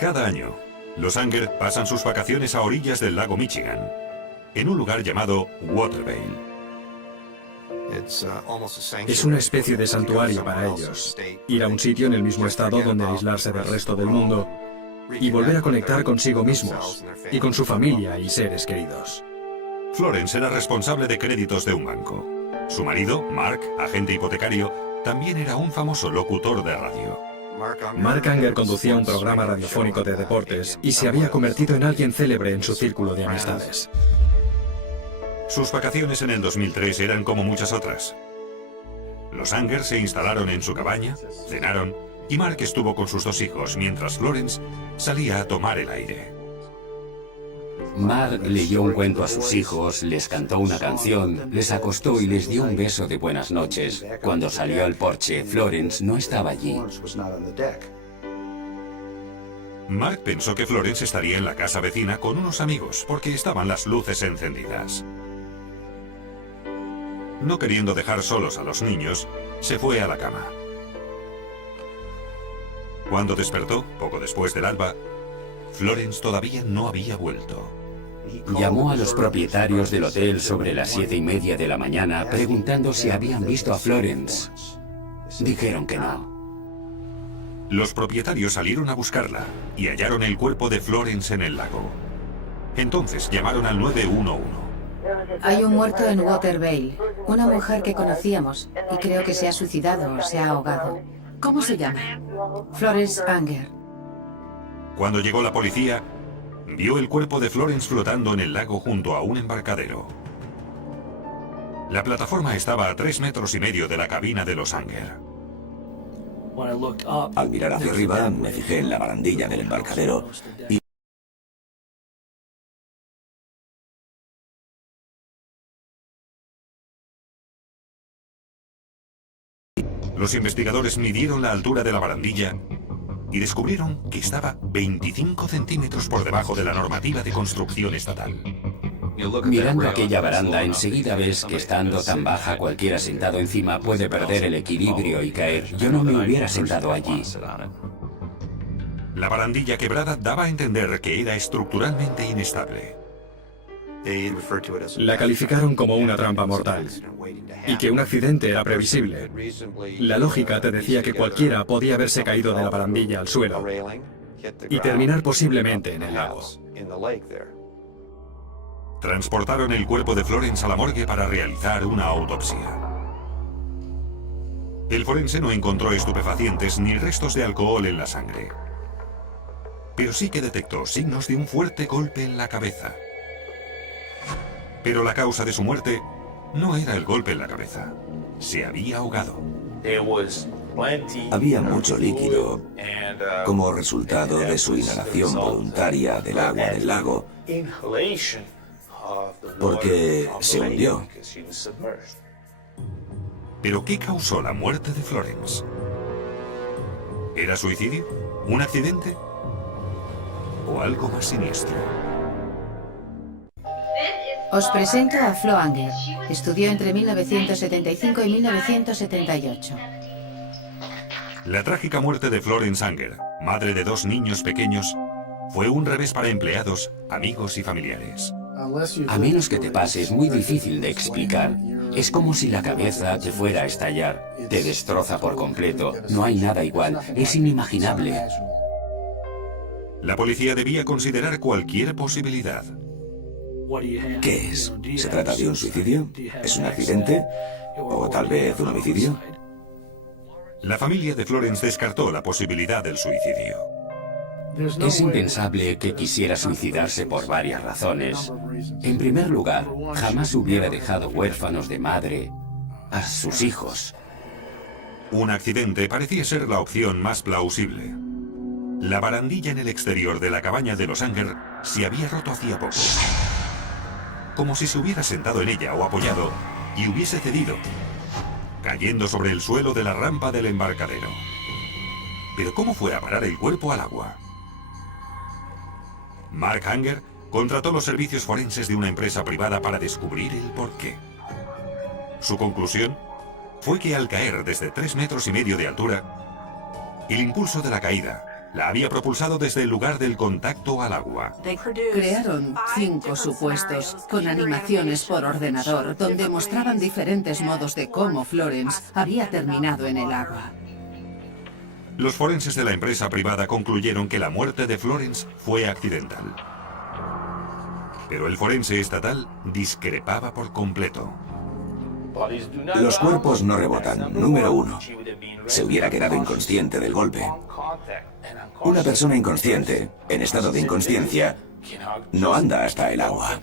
Cada año, los Anger pasan sus vacaciones a orillas del lago Michigan, en un lugar llamado Watervale. Es una especie de santuario para ellos. Ir a un sitio en el mismo estado donde aislarse del resto del mundo y volver a conectar consigo mismos y con su familia y seres queridos. Florence era responsable de créditos de un banco. Su marido, Mark, agente hipotecario, también era un famoso locutor de radio. Mark Anger conducía un programa radiofónico de deportes y se había convertido en alguien célebre en su círculo de amistades. Sus vacaciones en el 2003 eran como muchas otras. Los Anger se instalaron en su cabaña, cenaron y Mark estuvo con sus dos hijos mientras Florence salía a tomar el aire. Mark leyó un cuento a sus hijos, les cantó una canción, les acostó y les dio un beso de buenas noches. Cuando salió al porche, Florence no estaba allí. Mark pensó que Florence estaría en la casa vecina con unos amigos porque estaban las luces encendidas. No queriendo dejar solos a los niños, se fue a la cama. Cuando despertó, poco después del alba, Florence todavía no había vuelto. Llamó a los propietarios del hotel sobre las 7:30 de la mañana preguntando si habían visto a Florence. Dijeron que no. Los propietarios salieron a buscarla y hallaron el cuerpo de Florence en el lago. Entonces llamaron al 911. Hay un muerto en Watervale, una mujer que conocíamos y creo que se ha suicidado o se ha ahogado. ¿Cómo se llama? Florence Anger. Cuando llegó la policía, vio el cuerpo de Florence flotando en el lago junto a un embarcadero. La plataforma estaba a 3,5 metros de la cabina de los Anger. Al mirar hacia arriba, me fijé en la barandilla del embarcadero y Los investigadores midieron la altura de la barandilla y descubrieron que estaba 25 centímetros por debajo de la normativa de construcción estatal. Mirando aquella baranda, enseguida ves que estando tan baja, cualquiera sentado encima puede perder el equilibrio y caer. Yo no me hubiera sentado allí. La barandilla quebrada daba a entender que era estructuralmente inestable. La calificaron como una trampa mortal y que un accidente era previsible. La lógica te decía que cualquiera podía haberse caído de la barandilla al suelo y terminar posiblemente en el lago. Transportaron el cuerpo de Florence a la morgue para realizar una autopsia. El forense no encontró estupefacientes ni restos de alcohol en la sangre, pero sí que detectó signos de un fuerte golpe en la cabeza. Pero la causa de su muerte no era el golpe en la cabeza. Se había ahogado. había mucho líquido como resultado de su inhalación voluntaria del agua del lago, porque se hundió. ¿Pero qué causó la muerte de Florence? ¿Era suicidio? ¿Un accidente? ¿O algo más siniestro? Os presento a Flo Anger. Estudió entre 1975 y 1978. La trágica muerte de Florence Anger, madre de 2 niños pequeños, fue un revés para empleados, amigos y familiares. A menos que te pase, es muy difícil de explicar. Es como si la cabeza te fuera a estallar. Te destroza por completo. No hay nada igual. Es inimaginable. La policía debía considerar cualquier posibilidad. ¿Qué es? ¿Se trata de un suicidio? ¿Es un accidente? ¿O tal vez un homicidio? La familia de Florence descartó la posibilidad del suicidio. Es impensable que quisiera suicidarse por varias razones. En primer lugar, jamás hubiera dejado huérfanos de madre a sus hijos. Un accidente parecía ser la opción más plausible. La barandilla en el exterior de la cabaña de los Anger se había roto hacía poco. Como si se hubiera sentado en ella o apoyado y hubiese cedido, cayendo sobre el suelo de la rampa del embarcadero. Pero ¿cómo fue a parar el cuerpo al agua? Mark Anger contrató los servicios forenses de una empresa privada para descubrir el porqué. Su conclusión fue que al caer desde 3,5 metros de altura, el impulso de la caída La había propulsado desde el lugar del contacto al agua. Crearon 5 supuestos con animaciones por ordenador donde mostraban diferentes modos de cómo Florence había terminado en el agua. Los forenses de la empresa privada concluyeron que la muerte de Florence fue accidental. Pero el forense estatal discrepaba por completo. Los cuerpos no rebotan. Número 1. Se hubiera quedado inconsciente del golpe. Una persona inconsciente, en estado de inconsciencia, no anda hasta el agua.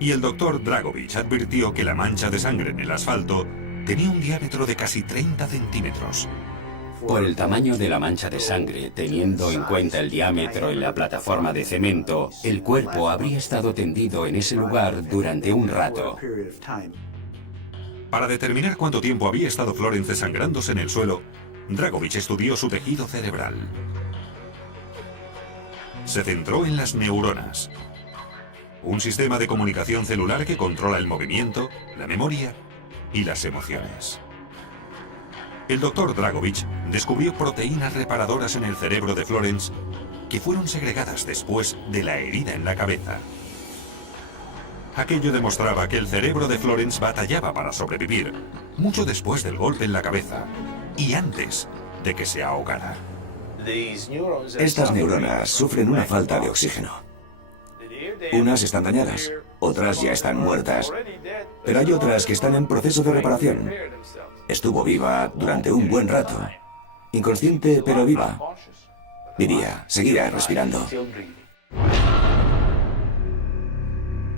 Y el doctor Dragovich advirtió que la mancha de sangre en el asfalto tenía un diámetro de casi 30 centímetros. Por el tamaño de la mancha de sangre, teniendo en cuenta el diámetro en la plataforma de cemento, el cuerpo habría estado tendido en ese lugar durante un rato. Para determinar cuánto tiempo había estado Florence desangrándose en el suelo, Dragovich estudió su tejido cerebral. Se centró en las neuronas, un sistema de comunicación celular que controla el movimiento, la memoria y las emociones. El doctor Dragovich descubrió proteínas reparadoras en el cerebro de Florence que fueron segregadas después de la herida en la cabeza. Aquello demostraba que el cerebro de Florence batallaba para sobrevivir, mucho después del golpe en la cabeza y antes de que se ahogara. Estas neuronas sufren una falta de oxígeno. Unas están dañadas, otras ya están muertas, pero hay otras que están en proceso de reparación. Estuvo viva durante un buen rato, inconsciente pero viva. Diría, seguirá respirando.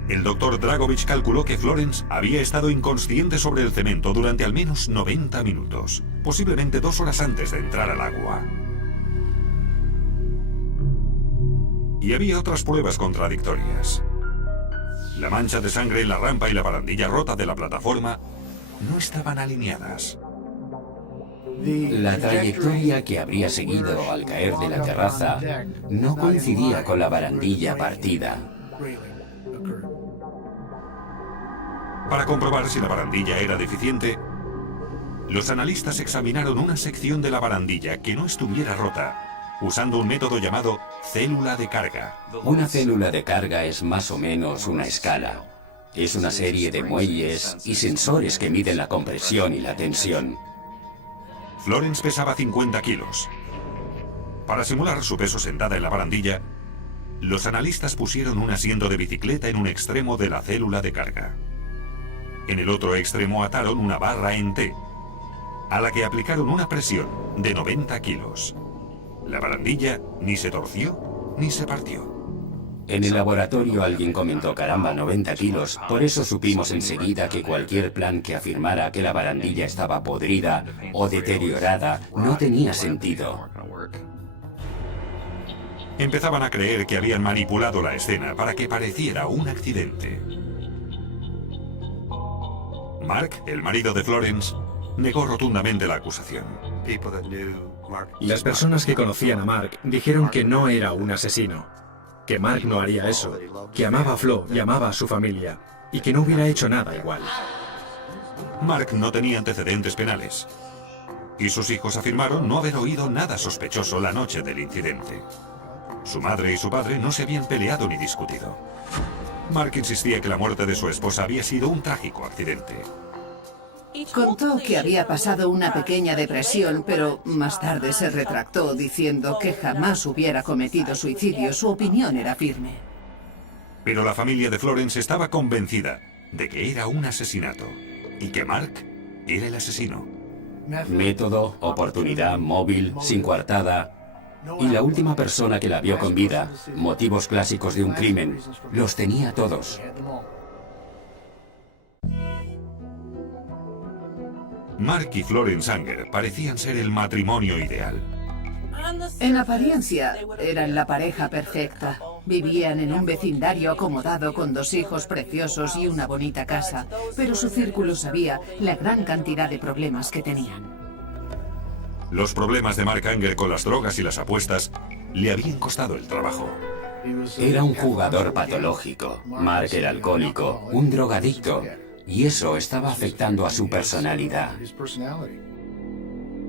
El doctor Dragovich calculó que Florence había estado inconsciente sobre el cemento durante al menos 90 minutos, posiblemente 2 horas antes de entrar al agua. Y había otras pruebas contradictorias. La mancha de sangre en la rampa y la barandilla rota de la plataforma no estaban alineadas. La trayectoria que habría seguido al caer de la terraza no coincidía con la barandilla partida. Para comprobar si la barandilla era deficiente, los analistas examinaron una sección de la barandilla que no estuviera rota, usando un método llamado célula de carga. Una célula de carga es más o menos una escala. Es una serie de muelles y sensores que miden la compresión y la tensión. Florence pesaba 50 kilos. Para simular su peso sentada en la barandilla, los analistas pusieron un asiento de bicicleta en un extremo de la célula de carga. En el otro extremo ataron una barra en T, a la que aplicaron una presión de 90 kilos. La barandilla ni se torció ni se partió. En el laboratorio alguien comentó, caramba, 90 kilos. Por eso supimos enseguida que cualquier plan que afirmara que la barandilla estaba podrida o deteriorada no tenía sentido. Empezaban a creer que habían manipulado la escena para que pareciera un accidente. Mark, el marido de Florence, negó rotundamente la acusación. Las personas que conocían a Mark dijeron que no era un asesino, que Mark no haría eso, que amaba a Flo y amaba a su familia, y que no hubiera hecho nada igual. Mark no tenía antecedentes penales, y sus hijos afirmaron no haber oído nada sospechoso la noche del incidente. Su madre y su padre no se habían peleado ni discutido. Mark insistía que la muerte de su esposa había sido un trágico accidente. Contó que había pasado una pequeña depresión, pero más tarde se retractó diciendo que jamás hubiera cometido suicidio. Su opinión era firme. Pero la familia de Florence estaba convencida de que era un asesinato y que Mark era el asesino. Método, oportunidad, móvil, sin coartada. Y la última persona que la vio con vida, motivos clásicos de un crimen, los tenía todos. Mark y Florence Unger parecían ser el matrimonio ideal. En apariencia, eran la pareja perfecta. Vivían en un vecindario acomodado con 2 hijos preciosos y una bonita casa, pero su círculo sabía la gran cantidad de problemas que tenían. Los problemas de Mark Unger con las drogas y las apuestas le habían costado el trabajo. Era un jugador patológico. Mark era alcohólico, un drogadicto, y eso estaba afectando a su personalidad.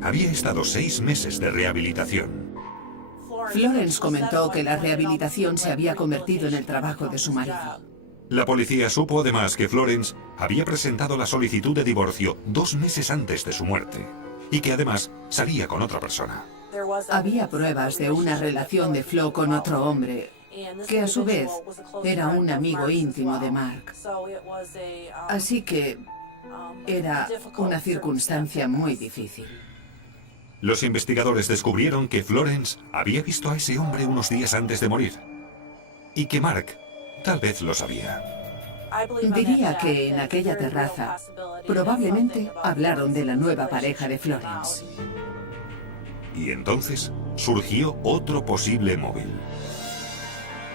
había estado 6 meses de rehabilitación. Florence comentó que la rehabilitación se había convertido en el trabajo de su marido. La policía supo además que Florence había presentado la solicitud de divorcio 2 meses antes de su muerte y que además salía con otra persona. Había pruebas de una relación de Flo con otro hombre, que a su vez era un amigo íntimo de Mark. Así que era una circunstancia muy difícil. Los investigadores descubrieron que Florence había visto a ese hombre unos días antes de morir y que Mark tal vez lo sabía. Diría que en aquella terraza probablemente hablaron de la nueva pareja de Florence. Y entonces surgió otro posible móvil.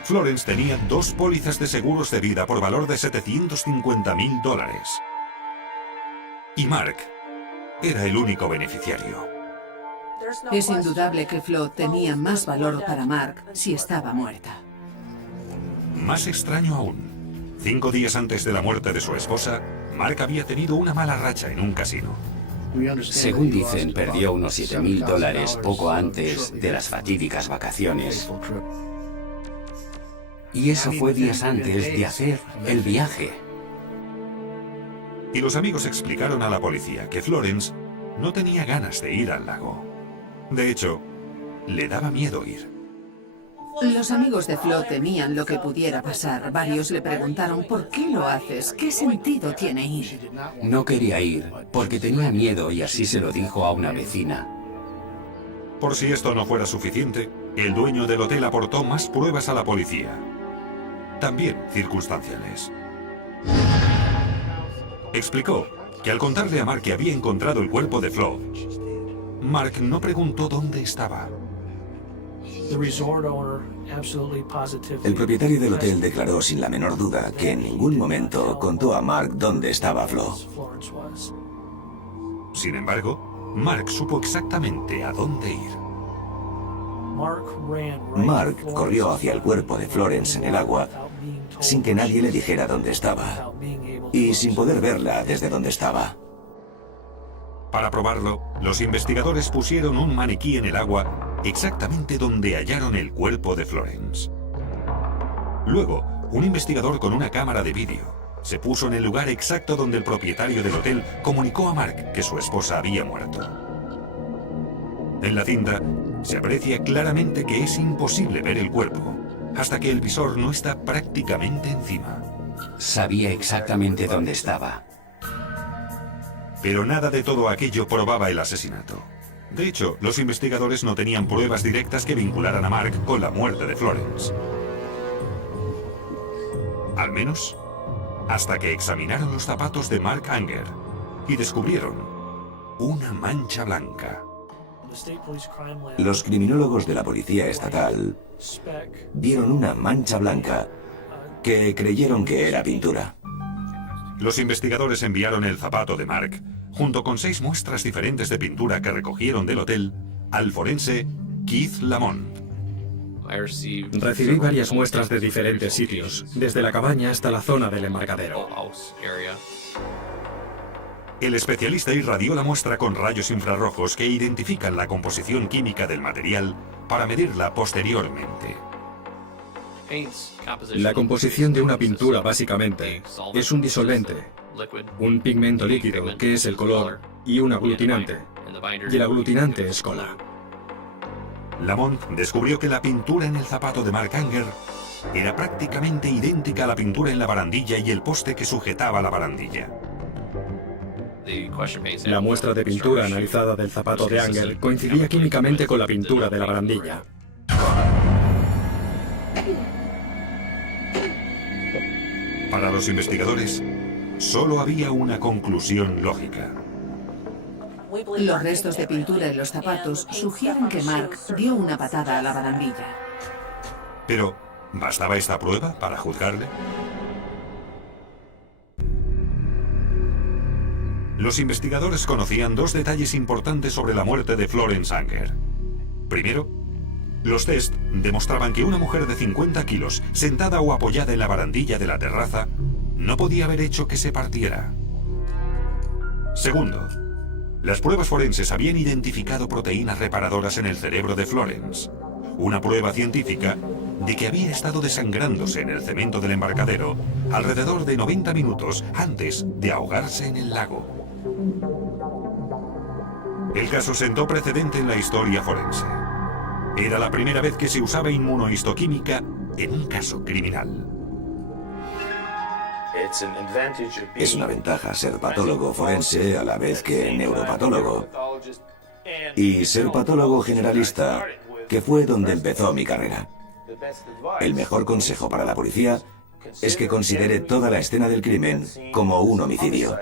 Florence tenía 2 pólizas de seguros de vida por valor de $750.000. Y Mark era el único beneficiario. Es indudable que Flo tenía más valor para Mark si estaba muerta. Más extraño aún, 5 días antes de la muerte de su esposa, Mark había tenido una mala racha en un casino. Según dicen, perdió unos $7.000 poco antes de las fatídicas vacaciones. Y eso fue días antes de hacer el viaje. Y los amigos explicaron a la policía que Florence no tenía ganas de ir al lago. De hecho, le daba miedo ir. Los amigos de Flo temían lo que pudiera pasar. Varios le preguntaron, ¿por qué lo haces? ¿Qué sentido tiene ir? No quería ir porque tenía miedo y así se lo dijo a una vecina. Por si esto no fuera suficiente, el dueño del hotel aportó más pruebas a la policía. También circunstanciales. Explicó que al contarle a Mark que había encontrado el cuerpo de Flo, Mark no preguntó dónde estaba. El propietario del hotel declaró sin la menor duda que en ningún momento contó a Mark dónde estaba Flo. Sin embargo, Mark supo exactamente a dónde ir. Mark corrió hacia el cuerpo de Florence en el agua sin que nadie le dijera dónde estaba y sin poder verla desde donde estaba. Para probarlo, los investigadores pusieron un maniquí en el agua exactamente donde hallaron el cuerpo de Florence. Luego, un investigador con una cámara de vídeo se puso en el lugar exacto donde el propietario del hotel comunicó a Mark que su esposa había muerto. En la cinta se aprecia claramente que es imposible ver el cuerpo hasta que el visor no está prácticamente encima. Sabía exactamente dónde estaba. Pero nada de todo aquello probaba el asesinato. De hecho, los investigadores no tenían pruebas directas que vincularan a Mark con la muerte de Florence. Al menos, hasta que examinaron los zapatos de Mark Anger y descubrieron una mancha blanca. Los criminólogos de la policía estatal vieron una mancha blanca que creyeron que era pintura. Los investigadores enviaron el zapato de Mark, junto con 6 muestras diferentes de pintura que recogieron del hotel, al forense Keith Lamont. Recibí varias muestras de diferentes sitios, desde la cabaña hasta la zona del embarcadero. El especialista irradió la muestra con rayos infrarrojos que identifican la composición química del material para medirla posteriormente. La composición de una pintura, básicamente, es un disolvente, un pigmento líquido, que es el color, y un aglutinante. Y el aglutinante es cola. Lamont descubrió que la pintura en el zapato de Mark Anger era prácticamente idéntica a la pintura en la barandilla y el poste que sujetaba la barandilla. La muestra de pintura analizada del zapato de Anger coincidía químicamente con la pintura de la barandilla. Para los investigadores, solo había una conclusión lógica. Los restos de pintura en los zapatos sugieren que Mark dio una patada a la barandilla. Pero, ¿bastaba esta prueba para juzgarle? Los investigadores conocían 2 detalles importantes sobre la muerte de Florence Anger. Primero, los test demostraban que una mujer de 50 kilos, sentada o apoyada en la barandilla de la terraza, no podía haber hecho que se partiera. Segundo, Las pruebas forenses habían identificado proteínas reparadoras en el cerebro de Florence. Una prueba científica de que había estado desangrándose en el cemento del embarcadero alrededor de 90 minutos antes de ahogarse en el lago. El caso sentó precedente en la historia forense. Era la primera vez que se usaba inmunohistoquímica en un caso criminal. Es una ventaja ser patólogo forense a la vez que neuropatólogo. Y ser patólogo generalista, que fue donde empezó mi carrera. El mejor consejo para la policía es que considere toda la escena del crimen como un homicidio.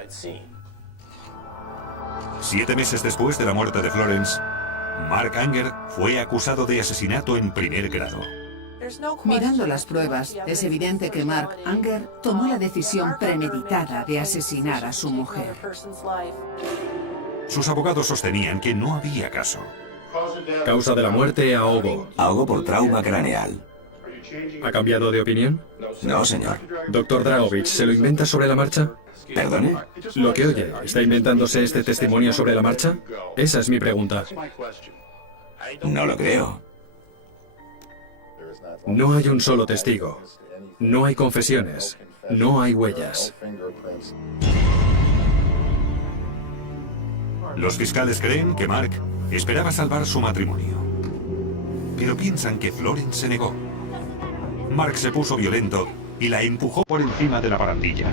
7 meses después de la muerte de Florence, Mark Anger fue acusado de asesinato en primer grado. Mirando las pruebas, es evidente que Mark Anger tomó la decisión premeditada de asesinar a su mujer. Sus abogados sostenían que no había caso. Causa de la muerte, ahogo. Ahogo por trauma craneal. ¿Ha cambiado de opinión? No, señor. Doctor Dragovich, ¿se lo inventa sobre la marcha? ¿Perdone? Lo que oye, ¿está inventándose este testimonio sobre la marcha? Esa es mi pregunta. No lo creo. No hay un solo testigo. No hay confesiones. No hay huellas. Los fiscales creen que Mark esperaba salvar su matrimonio. Pero piensan que Florence se negó. Mark se puso violento y la empujó por encima de la barandilla.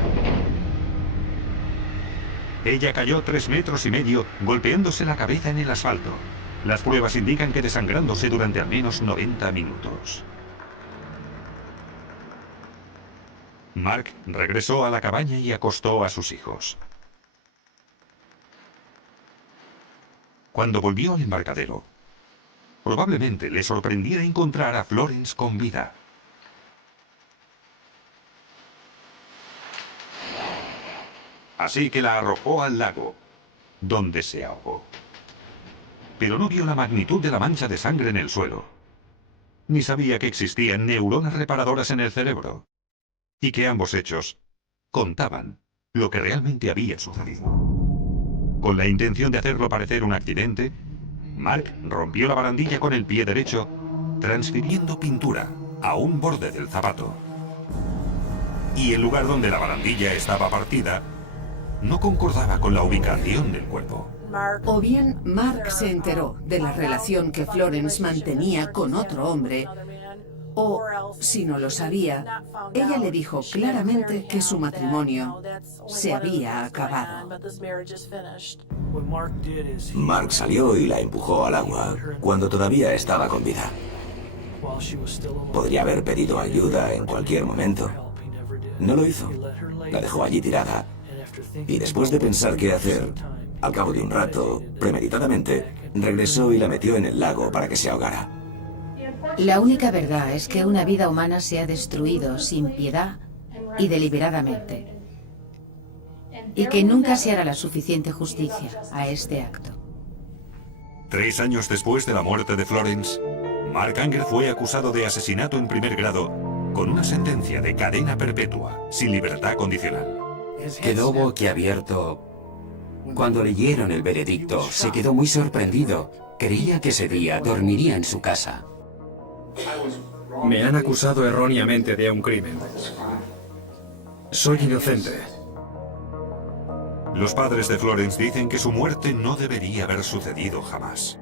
Ella cayó 3,5 metros, golpeándose la cabeza en el asfalto. Las pruebas indican que desangrándose durante al menos 90 minutos. Mark regresó a la cabaña y acostó a sus hijos. Cuando volvió al embarcadero, probablemente le sorprendiera encontrar a Florence con vida. Así que la arrojó al lago, donde se ahogó. Pero no vio la magnitud de la mancha de sangre en el suelo, ni sabía que existían neuronas reparadoras en el cerebro, y que ambos hechos contaban lo que realmente había sucedido. Con la intención de hacerlo parecer un accidente, Mark rompió la barandilla con el pie derecho, transfiriendo pintura a un borde del zapato. Y el lugar donde la barandilla estaba partida no concordaba con la ubicación del cuerpo. O bien Mark se enteró de la relación que Florence mantenía con otro hombre, o, si no lo sabía, ella le dijo claramente que su matrimonio se había acabado. Mark salió y la empujó al agua cuando todavía estaba con vida. Podría haber pedido ayuda en cualquier momento. No lo hizo. La dejó allí tirada. Y después de pensar qué hacer, al cabo de un rato, premeditadamente, regresó y la metió en el lago para que se ahogara. La única verdad es que una vida humana se ha destruido sin piedad y deliberadamente. Y que nunca se hará la suficiente justicia a este acto. 3 años después de la muerte de Florence, Mark Anger fue acusado de asesinato en primer grado con una sentencia de cadena perpetua, sin libertad condicional. Quedó boquiabierto. Cuando leyeron el veredicto, se quedó muy sorprendido. Creía que ese día dormiría en su casa. Me han acusado erróneamente de un crimen. Soy inocente. Los padres de Florence dicen que su muerte no debería haber sucedido jamás.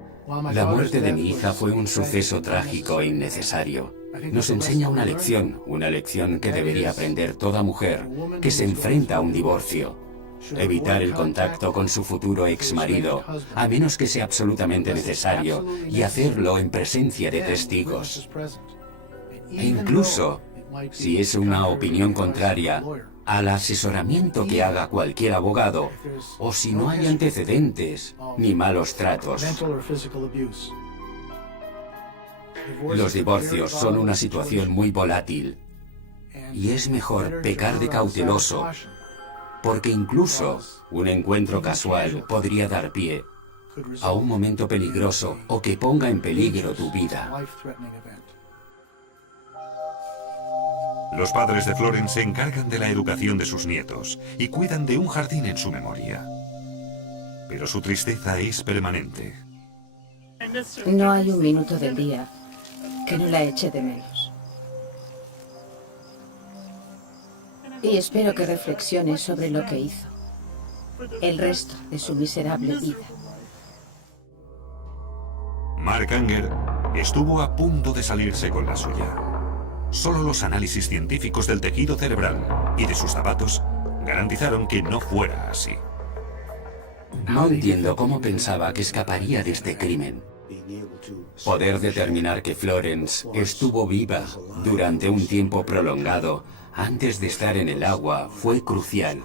La muerte de mi hija fue un suceso trágico e innecesario. Nos enseña una lección que debería aprender toda mujer que se enfrenta a un divorcio. Evitar el contacto con su futuro exmarido, a menos que sea absolutamente necesario, y hacerlo en presencia de testigos. E incluso, si es una opinión contraria al asesoramiento que haga cualquier abogado, o si no hay antecedentes ni malos tratos. Los divorcios son una situación muy volátil, y es mejor pecar de cauteloso, porque incluso un encuentro casual podría dar pie a un momento peligroso o que ponga en peligro tu vida. Los padres de Florence se encargan de la educación de sus nietos y cuidan de un jardín en su memoria. pero su tristeza es permanente. No hay un minuto del día que no la eche de menos. Y espero que reflexione sobre lo que hizo el resto de su miserable vida. Mark Anger estuvo a punto de salirse con la suya. Solo los análisis científicos del tejido cerebral y de sus zapatos garantizaron que no fuera así. No entiendo cómo pensaba que escaparía de este crimen. Poder determinar que Florence estuvo viva durante un tiempo prolongado antes de estar en el agua fue crucial.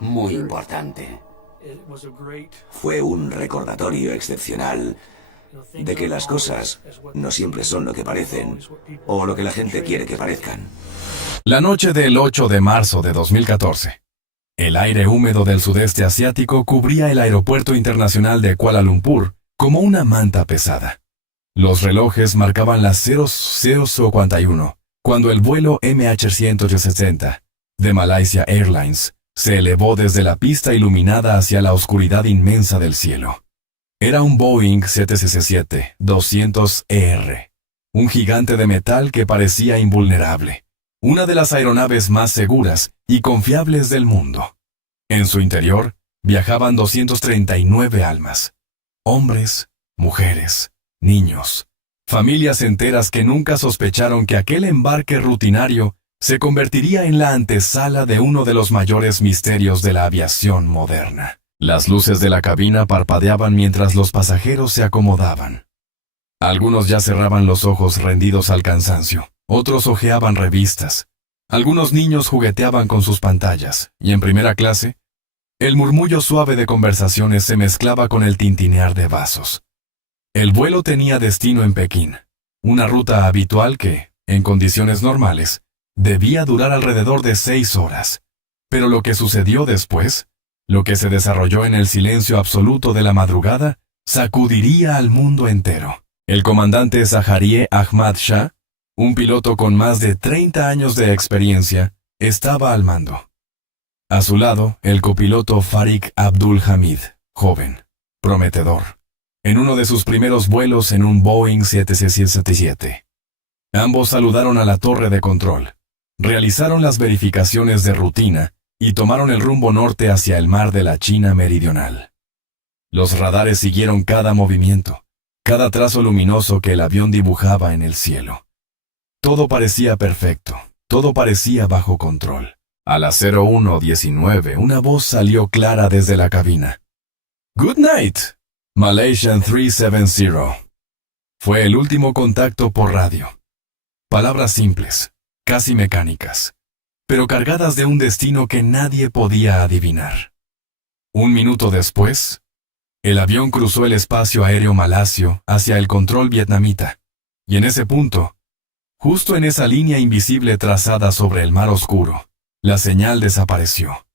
Muy importante. Fue un recordatorio excepcional de que las cosas no siempre son lo que parecen o lo que la gente quiere que parezcan. La noche del 8 de marzo de 2014. El aire húmedo del sudeste asiático cubría el aeropuerto internacional de Kuala Lumpur como una manta pesada. Los relojes marcaban las 00:51 cuando el vuelo MH160 de Malaysia Airlines se elevó desde la pista iluminada hacia la oscuridad inmensa del cielo. Era un Boeing 767-200ER, un gigante de metal que parecía invulnerable, una de las aeronaves más seguras y confiables del mundo. En su interior viajaban 239 almas, hombres, mujeres, niños, familias enteras que nunca sospecharon que aquel embarque rutinario se convertiría en la antesala de uno de los mayores misterios de la aviación moderna. Las luces de la cabina parpadeaban mientras los pasajeros se acomodaban. Algunos ya cerraban los ojos rendidos al cansancio, otros hojeaban revistas. Algunos niños jugueteaban con sus pantallas, y en primera clase, el murmullo suave de conversaciones se mezclaba con el tintinear de vasos. El vuelo tenía destino en Pekín, una ruta habitual que, en condiciones normales, debía durar alrededor de 6 horas. Pero lo que sucedió después, lo que se desarrolló en el silencio absoluto de la madrugada, sacudiría al mundo entero. El comandante Zaharie Ahmad Shah, un piloto con más de 30 años de experiencia, estaba al mando. A su lado, el copiloto Farik Abdul Hamid, joven, prometedor, en uno de sus primeros vuelos en un Boeing 767. Ambos saludaron a la torre de control, realizaron las verificaciones de rutina y tomaron el rumbo norte hacia el mar de la China meridional. Los radares siguieron cada movimiento, cada trazo luminoso que el avión dibujaba en el cielo. Todo parecía perfecto, todo parecía bajo control. A las 01:19 una voz salió clara desde la cabina. "Good night, Malaysian 370. Fue el último contacto por radio. Palabras simples, casi mecánicas, pero cargadas de un destino que nadie podía adivinar. Un minuto después, el avión cruzó el espacio aéreo malasio hacia el control vietnamita, y en ese punto, justo en esa línea invisible trazada sobre el mar oscuro, la señal desapareció.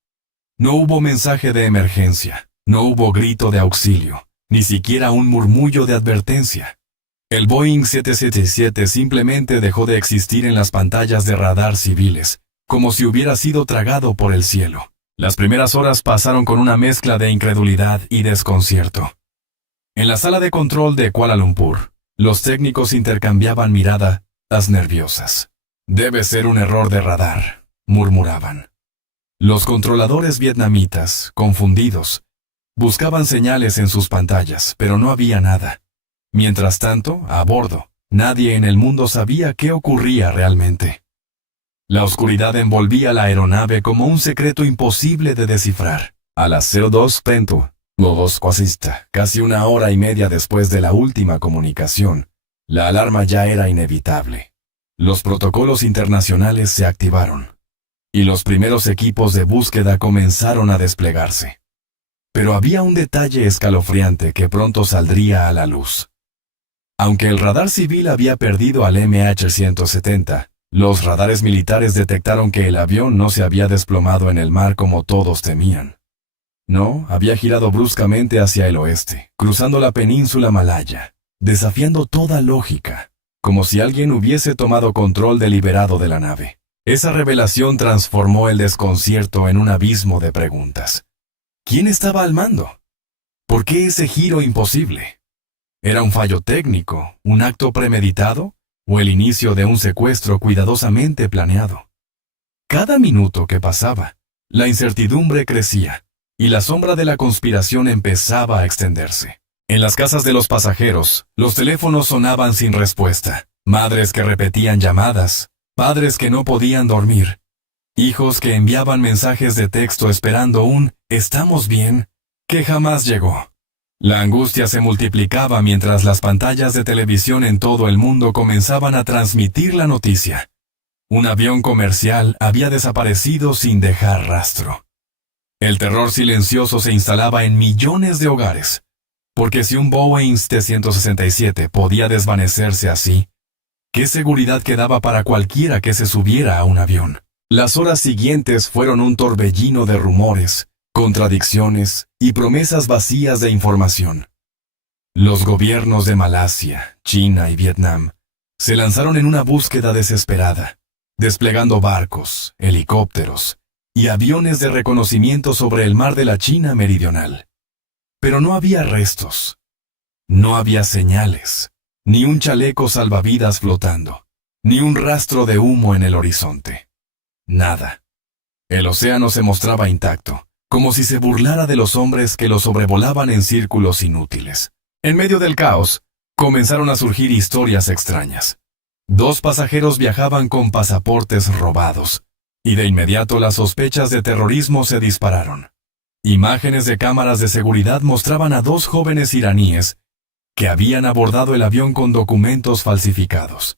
No hubo mensaje de emergencia, no hubo grito de auxilio, ni siquiera un murmullo de advertencia. El Boeing 777 simplemente dejó de existir en las pantallas de radar civiles, como si hubiera sido tragado por el cielo. Las primeras horas pasaron con una mezcla de incredulidad y desconcierto. En la sala de control de Kuala Lumpur, los técnicos intercambiaban miradas nerviosas. "Debe ser un error de radar", murmuraban. Los controladores vietnamitas, confundidos, buscaban señales en sus pantallas, pero no había nada. Mientras tanto, a bordo, nadie en el mundo sabía qué ocurría realmente. La oscuridad envolvía la aeronave como un secreto imposible de descifrar. A las 02:20, casi una hora y media después de la última comunicación, la alarma ya era inevitable. Los protocolos internacionales se activaron, y los primeros equipos de búsqueda comenzaron a desplegarse. Pero había un detalle escalofriante que pronto saldría a la luz. Aunque el radar civil había perdido al MH170, los radares militares detectaron que el avión no se había desplomado en el mar como todos temían. No, había girado bruscamente hacia el oeste, cruzando la península malaya, desafiando toda lógica, como si alguien hubiese tomado control deliberado de la nave. Esa revelación transformó el desconcierto en un abismo de preguntas. ¿Quién estaba al mando? ¿Por qué ese giro imposible? ¿Era un fallo técnico, un acto premeditado o el inicio de un secuestro cuidadosamente planeado? Cada minuto que pasaba, la incertidumbre crecía y la sombra de la conspiración empezaba a extenderse. En las casas de los pasajeros, los teléfonos sonaban sin respuesta. Madres que repetían llamadas, padres que no podían dormir, hijos que enviaban mensajes de texto esperando un «¿estamos bien?», que jamás llegó. La angustia se multiplicaba mientras las pantallas de televisión en todo el mundo comenzaban a transmitir la noticia. Un avión comercial había desaparecido sin dejar rastro. El terror silencioso se instalaba en millones de hogares, porque si un Boeing C-167 podía desvanecerse así, ¿qué seguridad quedaba para cualquiera que se subiera a un avión? Las horas siguientes fueron un torbellino de rumores, contradicciones y promesas vacías de información. Los gobiernos de Malasia, China y Vietnam se lanzaron en una búsqueda desesperada, desplegando barcos, helicópteros y aviones de reconocimiento sobre el mar de la China meridional. Pero no había restos, no había señales, ni un chaleco salvavidas flotando, ni un rastro de humo en el horizonte. Nada. El océano se mostraba intacto, como si se burlara de los hombres que lo sobrevolaban en círculos inútiles. En medio del caos, comenzaron a surgir historias extrañas. 2 pasajeros viajaban con pasaportes robados, y de inmediato las sospechas de terrorismo se dispararon. Imágenes de cámaras de seguridad mostraban a 2 jóvenes iraníes que habían abordado el avión con documentos falsificados.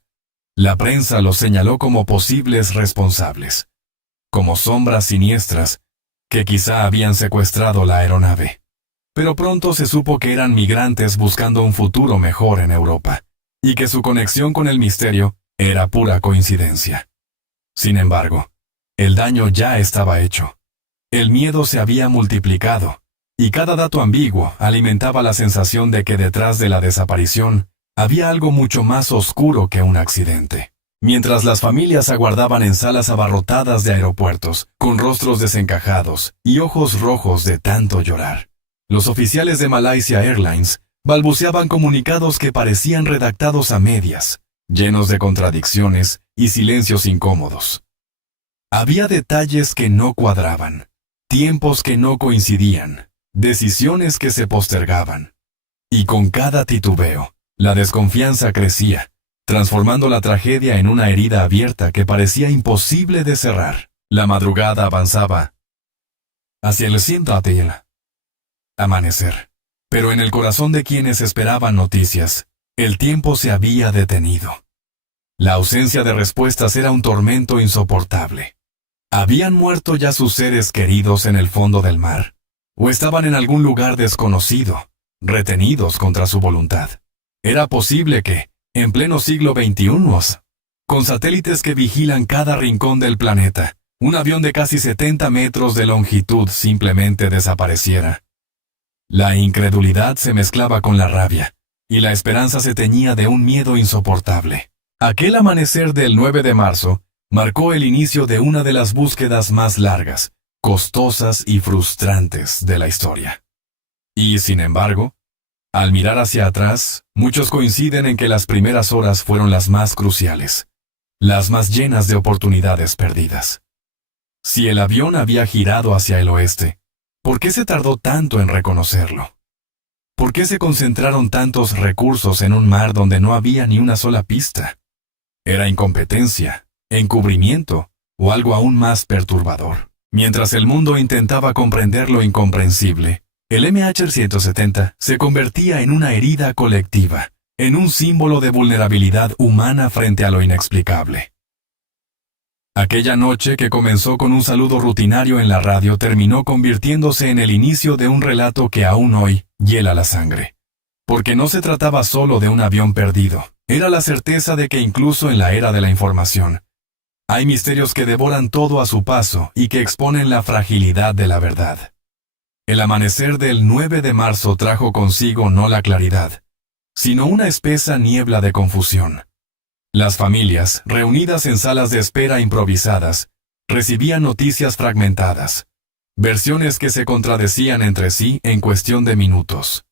La prensa los señaló como posibles responsables, como sombras siniestras que quizá habían secuestrado la aeronave. Pero pronto se supo que eran migrantes buscando un futuro mejor en Europa, y que su conexión con el misterio era pura coincidencia. Sin embargo, el daño ya estaba hecho. El miedo se había multiplicado, y cada dato ambiguo alimentaba la sensación de que detrás de la desaparición había algo mucho más oscuro que un accidente. Mientras las familias aguardaban en salas abarrotadas de aeropuertos, con rostros desencajados y ojos rojos de tanto llorar, los oficiales de Malaysia Airlines balbuceaban comunicados que parecían redactados a medias, llenos de contradicciones y silencios incómodos. Había detalles que no cuadraban, tiempos que no coincidían, decisiones que se postergaban. Y con cada titubeo, la desconfianza crecía, transformando la tragedia en una herida abierta que parecía imposible de cerrar. La madrugada avanzaba hacia el siguiente amanecer. Pero en el corazón de quienes esperaban noticias, el tiempo se había detenido. La ausencia de respuestas era un tormento insoportable. ¿Habían muerto ya sus seres queridos en el fondo del mar? ¿O estaban en algún lugar desconocido, retenidos contra su voluntad? Era posible que, en pleno siglo XXI, con satélites que vigilan cada rincón del planeta, un avión de casi 70 metros de longitud simplemente desapareciera. La incredulidad se mezclaba con la rabia, y la esperanza se teñía de un miedo insoportable. Aquel amanecer del 9 de marzo marcó el inicio de una de las búsquedas más largas, costosas y frustrantes de la historia. Y, sin embargo, al mirar hacia atrás, muchos coinciden en que las primeras horas fueron las más cruciales, las más llenas de oportunidades perdidas. Si el avión había girado hacia el oeste, ¿por qué se tardó tanto en reconocerlo? ¿Por qué se concentraron tantos recursos en un mar donde no había ni una sola pista? ¿Era incompetencia, encubrimiento o algo aún más perturbador? Mientras el mundo intentaba comprender lo incomprensible, el MH-170 se convertía en una herida colectiva, en un símbolo de vulnerabilidad humana frente a lo inexplicable. Aquella noche que comenzó con un saludo rutinario en la radio terminó convirtiéndose en el inicio de un relato que aún hoy hiela la sangre. Porque no se trataba solo de un avión perdido, era la certeza de que incluso en la era de la información, hay misterios que devoran todo a su paso y que exponen la fragilidad de la verdad. El amanecer del 9 de marzo trajo consigo no la claridad, sino una espesa niebla de confusión. Las familias, reunidas en salas de espera improvisadas, recibían noticias fragmentadas, versiones que se contradecían entre sí en cuestión de minutos.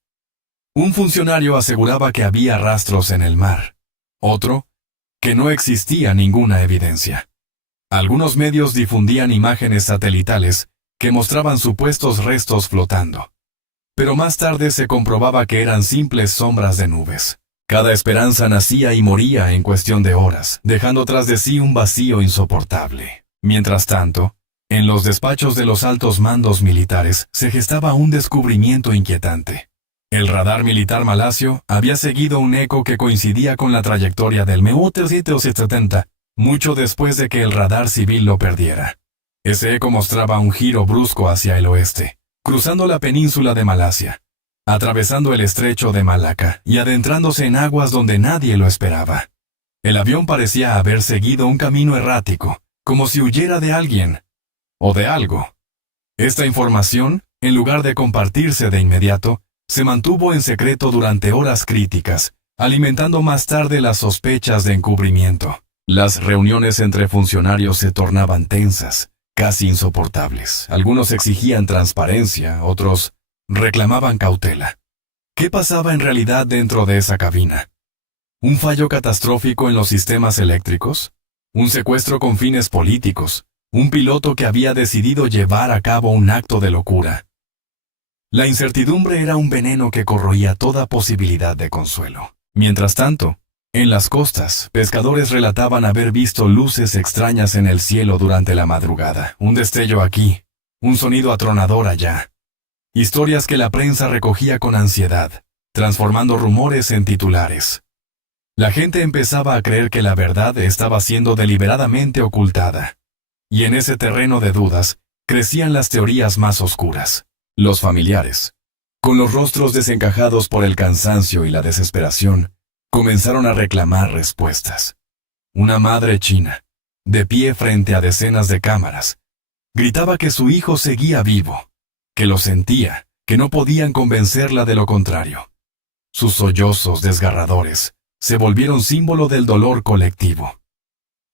Un funcionario aseguraba que había rastros en el mar. Otro, que no existía ninguna evidencia. Algunos medios difundían imágenes satelitales que mostraban supuestos restos flotando. Pero más tarde se comprobaba que eran simples sombras de nubes. Cada esperanza nacía y moría en cuestión de horas, dejando tras de sí un vacío insoportable. Mientras tanto, en los despachos de los altos mandos militares se gestaba un descubrimiento inquietante. El radar militar malasio había seguido un eco que coincidía con la trayectoria del MU-370, mucho después de que el radar civil lo perdiera. Ese eco mostraba un giro brusco hacia el oeste, cruzando la península de Malasia, atravesando el estrecho de Malaca y adentrándose en aguas donde nadie lo esperaba. El avión parecía haber seguido un camino errático, como si huyera de alguien o de algo. Esta información, en lugar de compartirse de inmediato, se mantuvo en secreto durante horas críticas, alimentando más tarde las sospechas de encubrimiento. Las reuniones entre funcionarios se tornaban tensas, casi insoportables. Algunos exigían transparencia, otros reclamaban cautela. ¿Qué pasaba en realidad dentro de esa cabina? ¿Un fallo catastrófico en los sistemas eléctricos? ¿Un secuestro con fines políticos? ¿Un piloto que había decidido llevar a cabo un acto de locura? La incertidumbre era un veneno que corroía toda posibilidad de consuelo. Mientras tanto, en las costas, pescadores relataban haber visto luces extrañas en el cielo durante la madrugada, un destello aquí, un sonido atronador allá. Historias que la prensa recogía con ansiedad, transformando rumores en titulares. La gente empezaba a creer que la verdad estaba siendo deliberadamente ocultada. Y en ese terreno de dudas, crecían las teorías más oscuras. Los familiares, con los rostros desencajados por el cansancio y la desesperación, comenzaron a reclamar respuestas. Una madre china, de pie frente a decenas de cámaras, gritaba que su hijo seguía vivo, que lo sentía, que no podían convencerla de lo contrario. Sus sollozos desgarradores se volvieron símbolo del dolor colectivo.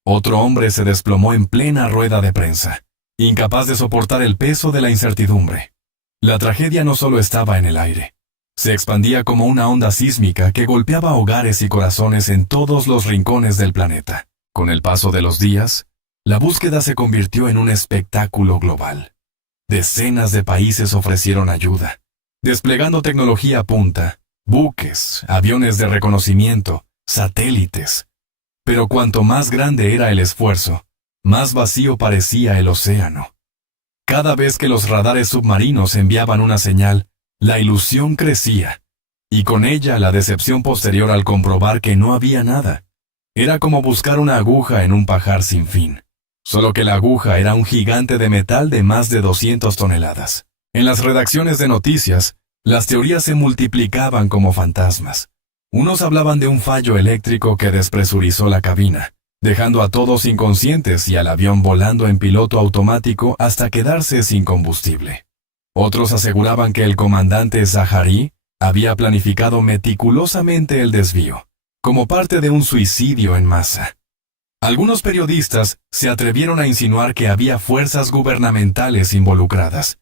Otro hombre se desplomó en plena rueda de prensa, incapaz de soportar el peso de la incertidumbre. La tragedia no solo estaba en el aire. Se expandía como una onda sísmica que golpeaba hogares y corazones en todos los rincones del planeta. Con el paso de los días, la búsqueda se convirtió en un espectáculo global. Decenas de países ofrecieron ayuda, desplegando tecnología punta, buques, aviones de reconocimiento, satélites. Pero cuanto más grande era el esfuerzo, más vacío parecía el océano. Cada vez que los radares submarinos enviaban una señal, la ilusión crecía, y con ella la decepción posterior al comprobar que no había nada. Era como buscar una aguja en un pajar sin fin, solo que la aguja era un gigante de metal de más de 200 toneladas. En las redacciones de noticias, las teorías se multiplicaban como fantasmas. Unos hablaban de un fallo eléctrico que despresurizó la cabina, dejando a todos inconscientes y al avión volando en piloto automático hasta quedarse sin combustible. Otros aseguraban que el comandante Zaharí había planificado meticulosamente el desvío, como parte de un suicidio en masa. Algunos periodistas se atrevieron a insinuar que había fuerzas gubernamentales involucradas,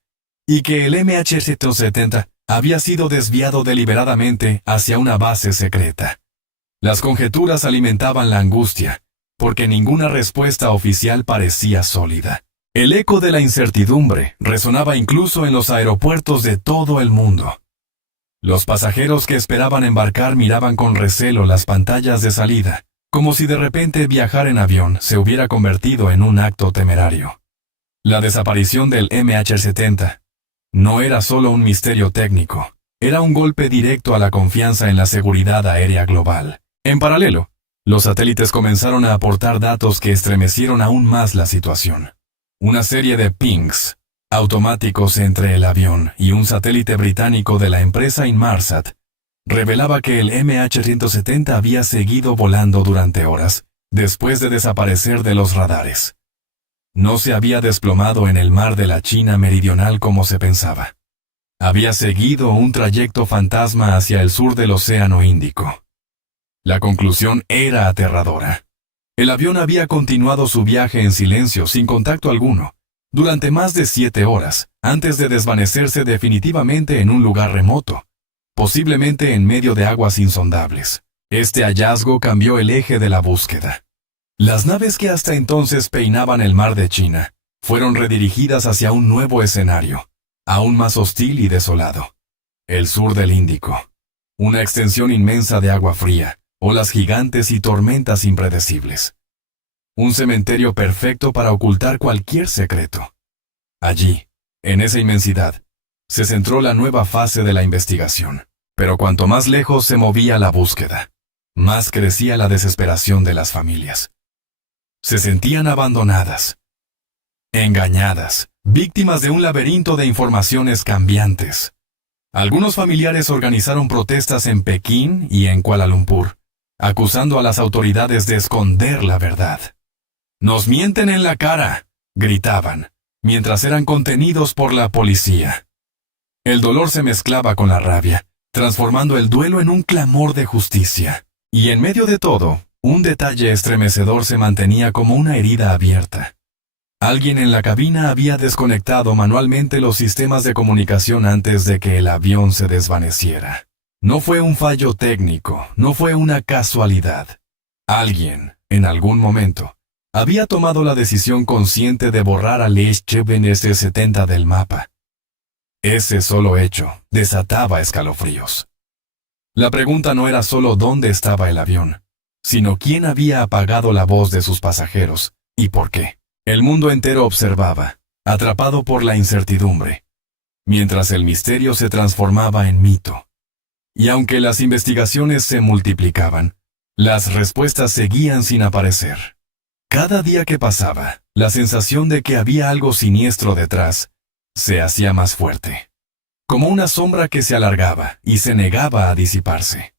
y que el MH-170 había sido desviado deliberadamente hacia una base secreta. Las conjeturas alimentaban la angustia, porque ninguna respuesta oficial parecía sólida. El eco de la incertidumbre resonaba incluso en los aeropuertos de todo el mundo. Los pasajeros que esperaban embarcar miraban con recelo las pantallas de salida, como si de repente viajar en avión se hubiera convertido en un acto temerario. La desaparición del MH-70 no era solo un misterio técnico, era un golpe directo a la confianza en la seguridad aérea global. En paralelo, los satélites comenzaron a aportar datos que estremecieron aún más la situación. Una serie de pings automáticos entre el avión y un satélite británico de la empresa Inmarsat revelaba que el MH-170 había seguido volando durante horas después de desaparecer de los radares. No se había desplomado en el mar de la China meridional como se pensaba. Había seguido un trayecto fantasma hacia el sur del Océano Índico. La conclusión era aterradora. El avión había continuado su viaje en silencio sin contacto alguno, durante más de 7 horas, antes de desvanecerse definitivamente en un lugar remoto, posiblemente en medio de aguas insondables. Este hallazgo cambió el eje de la búsqueda. Las naves que hasta entonces peinaban el mar de China fueron redirigidas hacia un nuevo escenario, aún más hostil y desolado. El sur del Índico. Una extensión inmensa de agua fría, olas gigantes y tormentas impredecibles. Un cementerio perfecto para ocultar cualquier secreto. Allí, en esa inmensidad, se centró la nueva fase de la investigación. Pero cuanto más lejos se movía la búsqueda, más crecía la desesperación de las familias. Se sentían abandonadas, engañadas, víctimas de un laberinto de informaciones cambiantes. Algunos familiares organizaron protestas en Pekín y en Kuala Lumpur, acusando a las autoridades de esconder la verdad. «Nos mienten en la cara», gritaban, mientras eran contenidos por la policía. El dolor se mezclaba con la rabia, transformando el duelo en un clamor de justicia. Y en medio de todo, un detalle estremecedor se mantenía como una herida abierta. Alguien en la cabina había desconectado manualmente los sistemas de comunicación antes de que el avión se desvaneciera. No fue un fallo técnico, no fue una casualidad. Alguien, en algún momento, había tomado la decisión consciente de borrar al SH-70 del mapa. Ese solo hecho desataba escalofríos. La pregunta no era solo dónde estaba el avión, sino quién había apagado la voz de sus pasajeros y por qué. El mundo entero observaba, atrapado por la incertidumbre, mientras el misterio se transformaba en mito. Y aunque las investigaciones se multiplicaban, las respuestas seguían sin aparecer. Cada día que pasaba, la sensación de que había algo siniestro detrás se hacía más fuerte, como una sombra que se alargaba y se negaba a disiparse.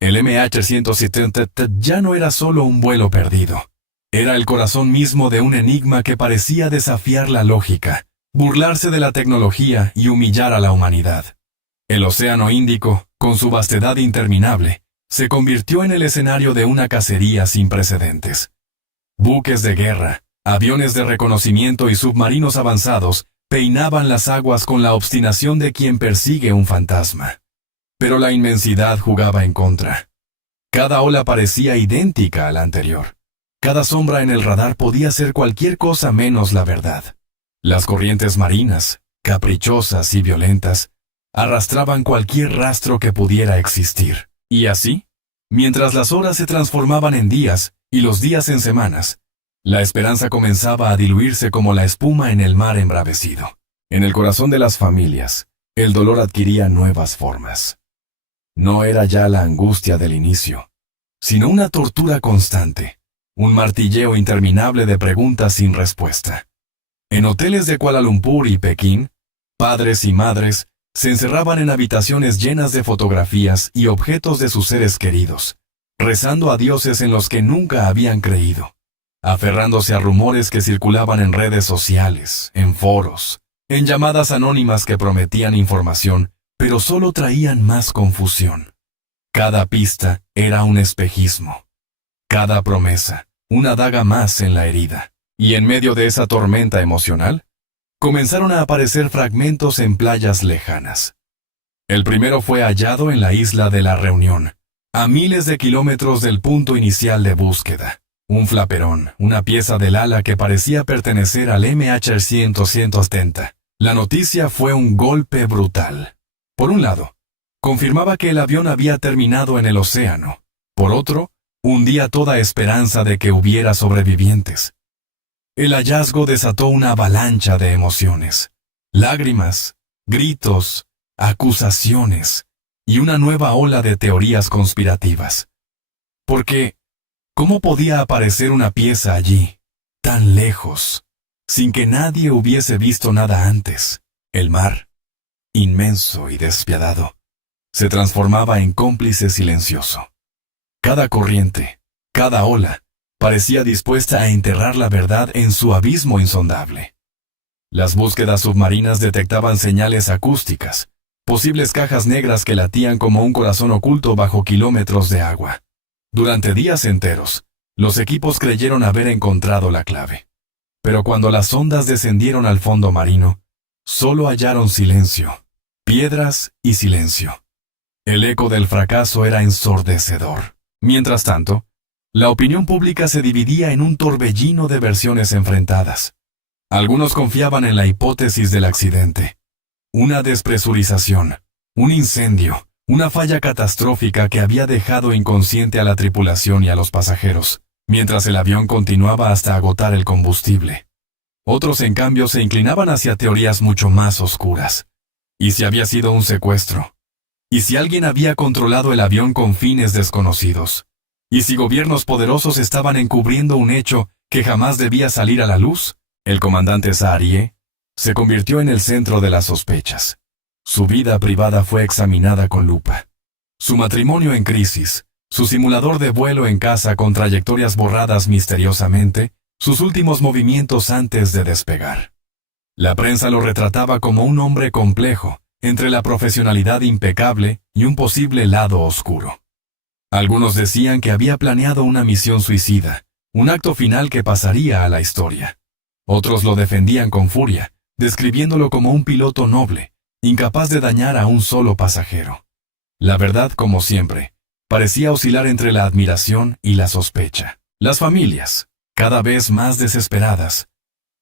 El MH-170 ya no era solo un vuelo perdido. Era el corazón mismo de un enigma que parecía desafiar la lógica, burlarse de la tecnología y humillar a la humanidad. El Océano Índico, con su vastedad interminable, se convirtió en el escenario de una cacería sin precedentes. Buques de guerra, aviones de reconocimiento y submarinos avanzados peinaban las aguas con la obstinación de quien persigue un fantasma. Pero la inmensidad jugaba en contra. Cada ola parecía idéntica a la anterior. Cada sombra en el radar podía ser cualquier cosa menos la verdad. Las corrientes marinas, caprichosas y violentas, arrastraban cualquier rastro que pudiera existir. Y así, mientras las horas se transformaban en días y los días en semanas, la esperanza comenzaba a diluirse como la espuma en el mar embravecido. En el corazón de las familias, el dolor adquiría nuevas formas. No era ya la angustia del inicio, sino una tortura constante. Un martilleo interminable de preguntas sin respuesta. En hoteles de Kuala Lumpur y Pekín, padres y madres se encerraban en habitaciones llenas de fotografías y objetos de sus seres queridos, rezando a dioses en los que nunca habían creído, aferrándose a rumores que circulaban en redes sociales, en foros, en llamadas anónimas que prometían información, pero solo traían más confusión. Cada pista era un espejismo. Cada promesa, una daga más en la herida. Y en medio de esa tormenta emocional, comenzaron a aparecer fragmentos en playas lejanas. El primero fue hallado en la isla de la Reunión, a miles de kilómetros del punto inicial de búsqueda. Un flaperón, una pieza del ala que parecía pertenecer al MH-170. La noticia fue un golpe brutal. Por un lado, confirmaba que el avión había terminado en el océano. Por otro, hundía toda esperanza de que hubiera sobrevivientes. El hallazgo desató una avalancha de emociones, lágrimas, gritos, acusaciones y una nueva ola de teorías conspirativas. Porque, ¿cómo podía aparecer una pieza allí, tan lejos, sin que nadie hubiese visto nada antes? El mar, inmenso y despiadado, se transformaba en cómplice silencioso. Cada corriente, cada ola, parecía dispuesta a enterrar la verdad en su abismo insondable. Las búsquedas submarinas detectaban señales acústicas, posibles cajas negras que latían como un corazón oculto bajo kilómetros de agua. Durante días enteros, los equipos creyeron haber encontrado la clave. Pero cuando las ondas descendieron al fondo marino, solo hallaron silencio, piedras y silencio. El eco del fracaso era ensordecedor. Mientras tanto, la opinión pública se dividía en un torbellino de versiones enfrentadas. Algunos confiaban en la hipótesis del accidente, una despresurización, un incendio, una falla catastrófica que había dejado inconsciente a la tripulación y a los pasajeros, mientras el avión continuaba hasta agotar el combustible. Otros, en cambio, se inclinaban hacia teorías mucho más oscuras. ¿Y si había sido un secuestro? ¿Y si alguien había controlado el avión con fines desconocidos? ¿Y si gobiernos poderosos estaban encubriendo un hecho que jamás debía salir a la luz? El comandante Saarieh se convirtió en el centro de las sospechas. Su vida privada fue examinada con lupa. Su matrimonio en crisis, su simulador de vuelo en casa con trayectorias borradas misteriosamente, sus últimos movimientos antes de despegar. La prensa lo retrataba como un hombre complejo, entre la profesionalidad impecable y un posible lado oscuro. Algunos decían que había planeado una misión suicida, un acto final que pasaría a la historia. Otros lo defendían con furia, describiéndolo como un piloto noble, incapaz de dañar a un solo pasajero. La verdad, como siempre, parecía oscilar entre la admiración y la sospecha. Las familias, cada vez más desesperadas,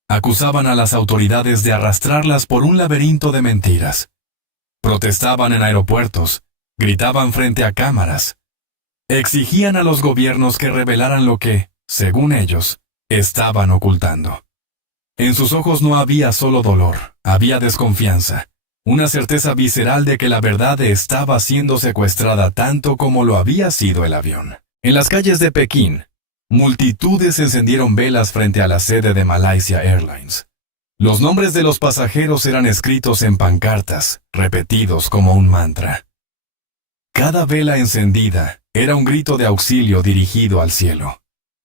acusaban a las autoridades de arrastrarlas por un laberinto de mentiras. Protestaban en aeropuertos, gritaban frente a cámaras, exigían a los gobiernos que revelaran lo que, según ellos, estaban ocultando. En sus ojos no había solo dolor, había desconfianza, una certeza visceral de que la verdad estaba siendo secuestrada tanto como lo había sido el avión. En las calles de Pekín, multitudes encendieron velas frente a la sede de Malaysia Airlines. Los nombres de los pasajeros eran escritos en pancartas, repetidos como un mantra. Cada vela encendida era un grito de auxilio dirigido al cielo.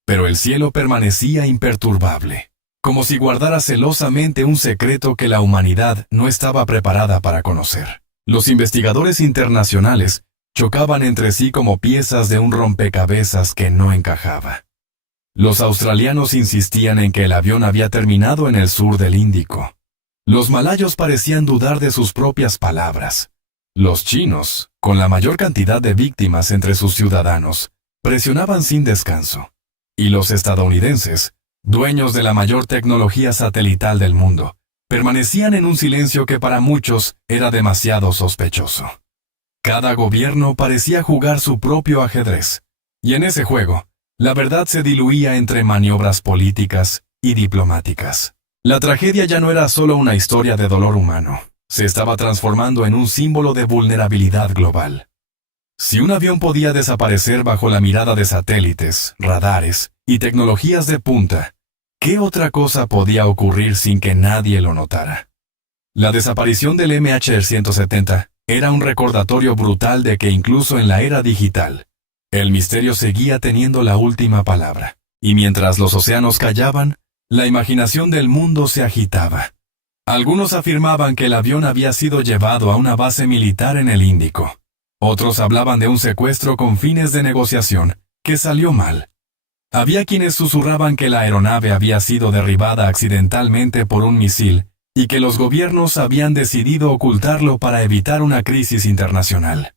Pero el cielo permanecía imperturbable, como si guardara celosamente un secreto que la humanidad no estaba preparada para conocer. Los investigadores internacionales chocaban entre sí como piezas de un rompecabezas que no encajaba. Los australianos insistían en que el avión había terminado en el sur del Índico. Los malayos parecían dudar de sus propias palabras. Los chinos, con la mayor cantidad de víctimas entre sus ciudadanos, presionaban sin descanso. Y los estadounidenses, dueños de la mayor tecnología satelital del mundo, permanecían en un silencio que para muchos era demasiado sospechoso. Cada gobierno parecía jugar su propio ajedrez, y en ese juego, la verdad se diluía entre maniobras políticas y diplomáticas. La tragedia ya no era solo una historia de dolor humano, se estaba transformando en un símbolo de vulnerabilidad global. Si un avión podía desaparecer bajo la mirada de satélites, radares y tecnologías de punta, ¿qué otra cosa podía ocurrir sin que nadie lo notara? La desaparición del MH-170 era un recordatorio brutal de que incluso en la era digital, el misterio seguía teniendo la última palabra, y mientras los océanos callaban, la imaginación del mundo se agitaba. Algunos afirmaban que el avión había sido llevado a una base militar en el Índico. Otros hablaban de un secuestro con fines de negociación, que salió mal. Había quienes susurraban que la aeronave había sido derribada accidentalmente por un misil y que los gobiernos habían decidido ocultarlo para evitar una crisis internacional.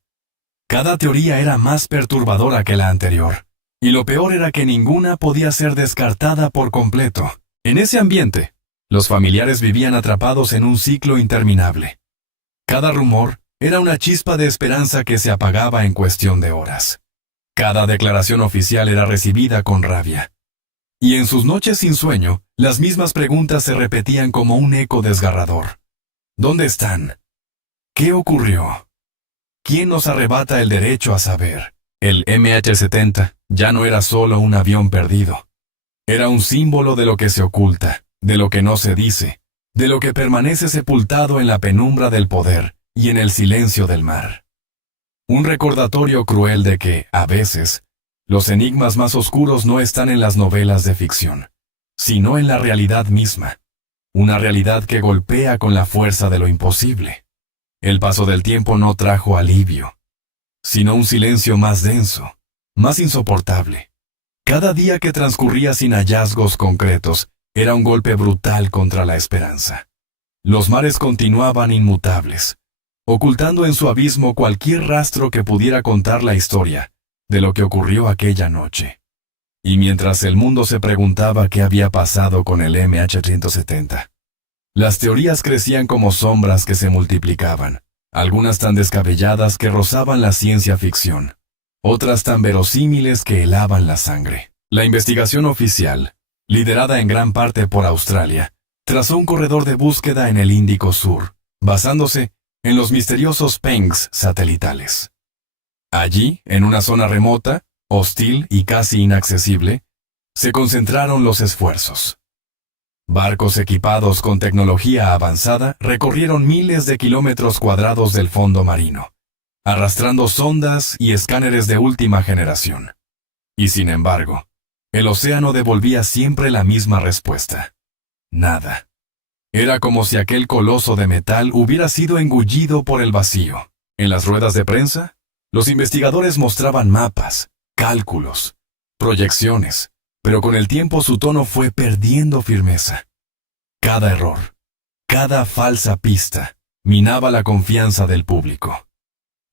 Cada teoría era más perturbadora que la anterior, y lo peor era que ninguna podía ser descartada por completo. En ese ambiente, los familiares vivían atrapados en un ciclo interminable. Cada rumor era una chispa de esperanza que se apagaba en cuestión de horas. Cada declaración oficial era recibida con rabia. Y en sus noches sin sueño, las mismas preguntas se repetían como un eco desgarrador. ¿Dónde están? ¿Qué ocurrió? ¿Quién nos arrebata el derecho a saber? El MH-70 ya no era solo un avión perdido. Era un símbolo de lo que se oculta, de lo que no se dice, de lo que permanece sepultado en la penumbra del poder y en el silencio del mar. Un recordatorio cruel de que, a veces, los enigmas más oscuros no están en las novelas de ficción, sino en la realidad misma. Una realidad que golpea con la fuerza de lo imposible. El paso del tiempo no trajo alivio, sino un silencio más denso, más insoportable. Cada día que transcurría sin hallazgos concretos era un golpe brutal contra la esperanza. Los mares continuaban inmutables, ocultando en su abismo cualquier rastro que pudiera contar la historia de lo que ocurrió aquella noche. Y mientras el mundo se preguntaba qué había pasado con el MH370, las teorías crecían como sombras que se multiplicaban, algunas tan descabelladas que rozaban la ciencia ficción, otras tan verosímiles que helaban la sangre. La investigación oficial, liderada en gran parte por Australia, trazó un corredor de búsqueda en el Índico Sur, basándose en los misteriosos PENGs satelitales. Allí, en una zona remota, hostil y casi inaccesible, se concentraron los esfuerzos. Barcos equipados con tecnología avanzada recorrieron miles de kilómetros cuadrados del fondo marino, arrastrando sondas y escáneres de última generación. Y sin embargo, el océano devolvía siempre la misma respuesta. Nada. Era como si aquel coloso de metal hubiera sido engullido por el vacío. En las ruedas de prensa, los investigadores mostraban mapas, cálculos, proyecciones, pero con el tiempo su tono fue perdiendo firmeza. Cada error, cada falsa pista, minaba la confianza del público.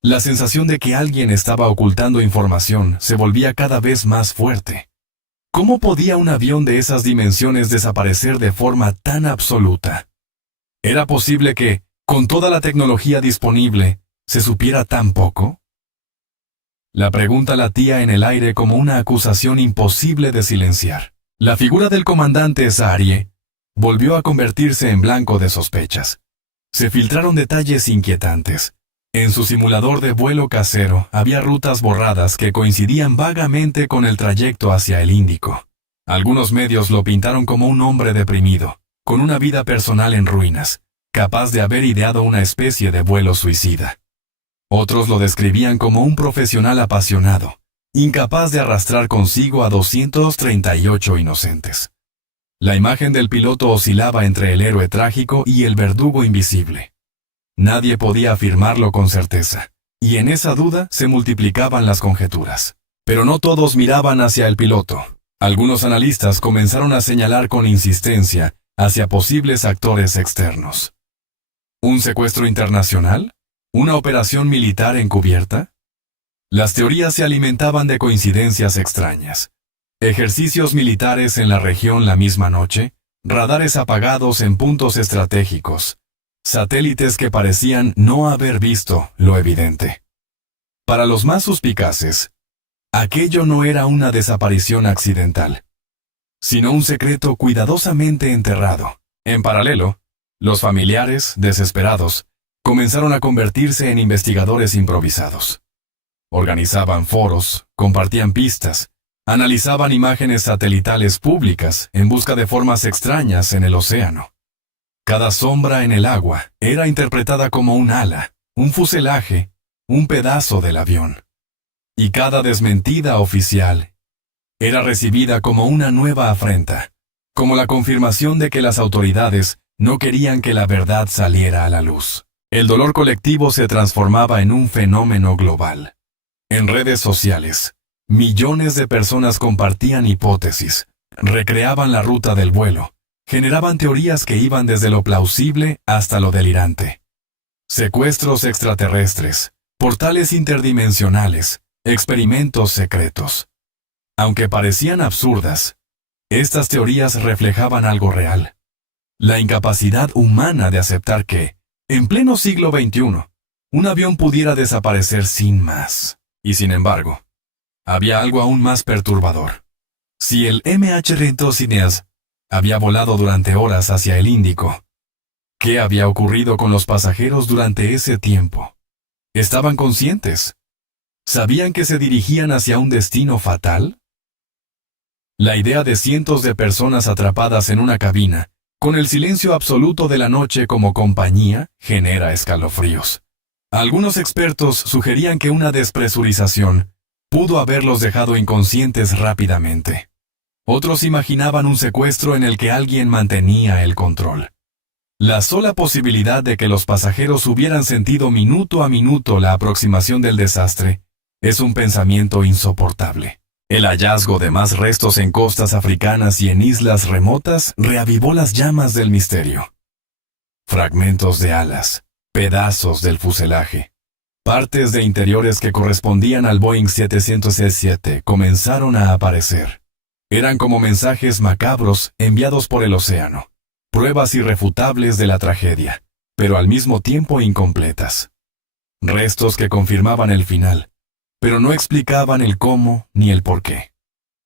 La sensación de que alguien estaba ocultando información se volvía cada vez más fuerte. ¿Cómo podía un avión de esas dimensiones desaparecer de forma tan absoluta? ¿Era posible que, con toda la tecnología disponible, se supiera tan poco? La pregunta latía en el aire como una acusación imposible de silenciar. La figura del comandante Zaharieh volvió a convertirse en blanco de sospechas. Se filtraron detalles inquietantes. En su simulador de vuelo casero había rutas borradas que coincidían vagamente con el trayecto hacia el Índico. Algunos medios lo pintaron como un hombre deprimido, con una vida personal en ruinas, capaz de haber ideado una especie de vuelo suicida. Otros lo describían como un profesional apasionado, incapaz de arrastrar consigo a 238 inocentes. La imagen del piloto oscilaba entre el héroe trágico y el verdugo invisible. Nadie podía afirmarlo con certeza, y en esa duda se multiplicaban las conjeturas. Pero no todos miraban hacia el piloto. Algunos analistas comenzaron a señalar con insistencia hacia posibles actores externos. ¿Un secuestro internacional? ¿Una operación militar encubierta? Las teorías se alimentaban de coincidencias extrañas. Ejercicios militares en la región la misma noche, radares apagados en puntos estratégicos, satélites que parecían no haber visto lo evidente. Para los más suspicaces, aquello no era una desaparición accidental, sino un secreto cuidadosamente enterrado. En paralelo, los familiares, desesperados, comenzaron a convertirse en investigadores improvisados. Organizaban foros, compartían pistas, analizaban imágenes satelitales públicas en busca de formas extrañas en el océano. Cada sombra en el agua era interpretada como un ala, un fuselaje, un pedazo del avión. Y cada desmentida oficial era recibida como una nueva afrenta, como la confirmación de que las autoridades no querían que la verdad saliera a la luz. El dolor colectivo se transformaba en un fenómeno global. En redes sociales, millones de personas compartían hipótesis, recreaban la ruta del vuelo, generaban teorías que iban desde lo plausible hasta lo delirante. Secuestros extraterrestres, portales interdimensionales, experimentos secretos. Aunque parecían absurdas, estas teorías reflejaban algo real. La incapacidad humana de aceptar que, en pleno siglo XXI, un avión pudiera desaparecer sin más. Y sin embargo, había algo aún más perturbador. Si el MH370 había volado durante horas hacia el Índico, ¿qué había ocurrido con los pasajeros durante ese tiempo? ¿Estaban conscientes? ¿Sabían que se dirigían hacia un destino fatal? La idea de cientos de personas atrapadas en una cabina, con el silencio absoluto de la noche como compañía, genera escalofríos. Algunos expertos sugerían que una despresurización pudo haberlos dejado inconscientes rápidamente. Otros imaginaban un secuestro en el que alguien mantenía el control. La sola posibilidad de que los pasajeros hubieran sentido minuto a minuto la aproximación del desastre es un pensamiento insoportable. El hallazgo de más restos en costas africanas y en islas remotas reavivó las llamas del misterio. Fragmentos de alas, pedazos del fuselaje, partes de interiores que correspondían al Boeing 767 comenzaron a aparecer. Eran como mensajes macabros enviados por el océano, pruebas irrefutables de la tragedia, pero al mismo tiempo incompletas. Restos que confirmaban el final, pero no explicaban el cómo ni el por qué.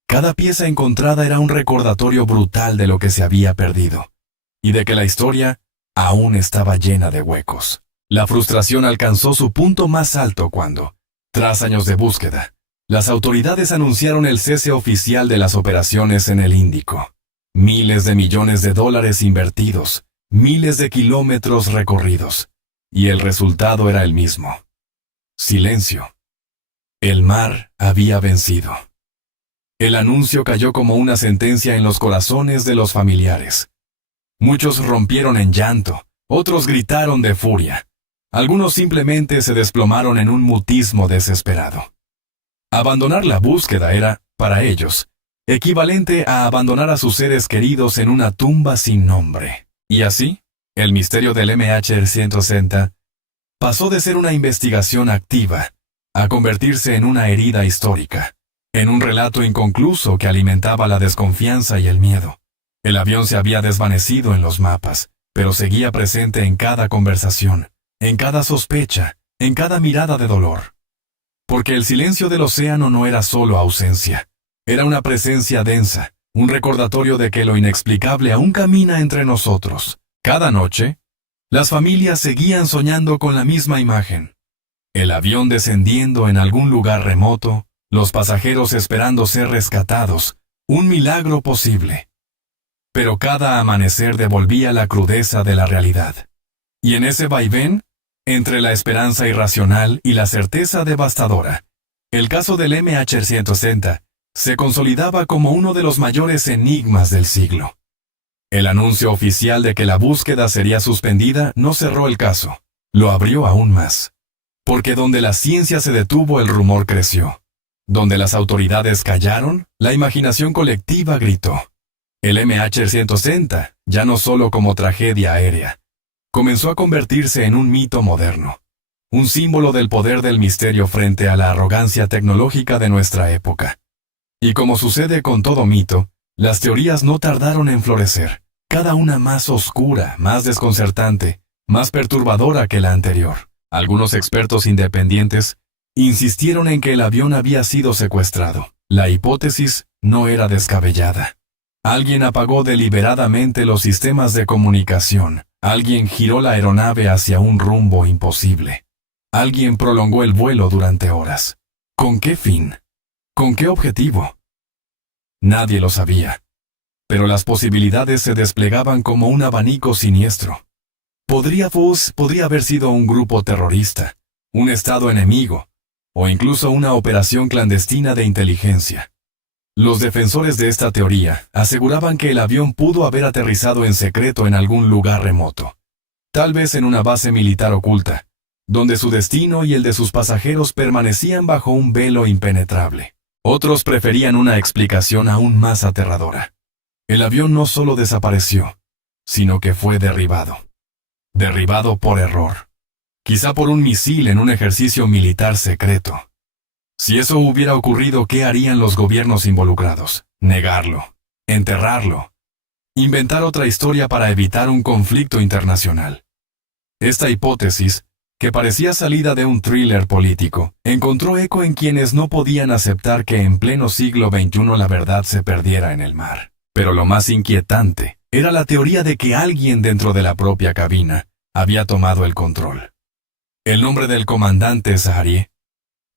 Cada pieza encontrada era un recordatorio brutal de lo que se había perdido, y de que la historia aún estaba llena de huecos. La frustración alcanzó su punto más alto cuando, tras años de búsqueda, las autoridades anunciaron el cese oficial de las operaciones en el Índico. Miles de millones de dólares invertidos, miles de kilómetros recorridos, y el resultado era el mismo. Silencio. El mar había vencido. El anuncio cayó como una sentencia en los corazones de los familiares. Muchos rompieron en llanto, otros gritaron de furia. Algunos simplemente se desplomaron en un mutismo desesperado. Abandonar la búsqueda era, para ellos, equivalente a abandonar a sus seres queridos en una tumba sin nombre. Y así, el misterio del MH370 pasó de ser una investigación activa a convertirse en una herida histórica, en un relato inconcluso que alimentaba la desconfianza y el miedo. El avión se había desvanecido en los mapas, pero seguía presente en cada conversación, en cada sospecha, en cada mirada de dolor. Porque el silencio del océano no era solo ausencia, era una presencia densa, un recordatorio de que lo inexplicable aún camina entre nosotros. Cada noche, las familias seguían soñando con la misma imagen. El avión descendiendo en algún lugar remoto, los pasajeros esperando ser rescatados, un milagro posible. Pero cada amanecer devolvía la crudeza de la realidad. Y en ese vaivén, entre la esperanza irracional y la certeza devastadora, el caso del MH370 se consolidaba como uno de los mayores enigmas del siglo. El anuncio oficial de que la búsqueda sería suspendida no cerró el caso, lo abrió aún más. Porque donde la ciencia se detuvo, el rumor creció. Donde las autoridades callaron, la imaginación colectiva gritó. El MH370, ya no solo como tragedia aérea, comenzó a convertirse en un mito moderno, un símbolo del poder del misterio frente a la arrogancia tecnológica de nuestra época. Y como sucede con todo mito, las teorías no tardaron en florecer, cada una más oscura, más desconcertante, más perturbadora que la anterior. Algunos expertos independientes insistieron en que el avión había sido secuestrado. La hipótesis no era descabellada. Alguien apagó deliberadamente los sistemas de comunicación. Alguien giró la aeronave hacia un rumbo imposible. Alguien prolongó el vuelo durante horas. ¿Con qué fin? ¿Con qué objetivo? Nadie lo sabía. Pero las posibilidades se desplegaban como un abanico siniestro. Podría haber sido un grupo terrorista, un estado enemigo, o incluso una operación clandestina de inteligencia. Los defensores de esta teoría aseguraban que el avión pudo haber aterrizado en secreto en algún lugar remoto, tal vez en una base militar oculta, donde su destino y el de sus pasajeros permanecían bajo un velo impenetrable. Otros preferían una explicación aún más aterradora. El avión no solo desapareció, sino que fue derribado. Derribado por error. Quizá por un misil en un ejercicio militar secreto. Si eso hubiera ocurrido, ¿qué harían los gobiernos involucrados? Negarlo, enterrarlo, inventar otra historia para evitar un conflicto internacional. Esta hipótesis, que parecía salida de un thriller político, encontró eco en quienes no podían aceptar que en pleno siglo XXI la verdad se perdiera en el mar. Pero lo más inquietante era la teoría de que alguien dentro de la propia cabina había tomado el control. El nombre del comandante Zaharie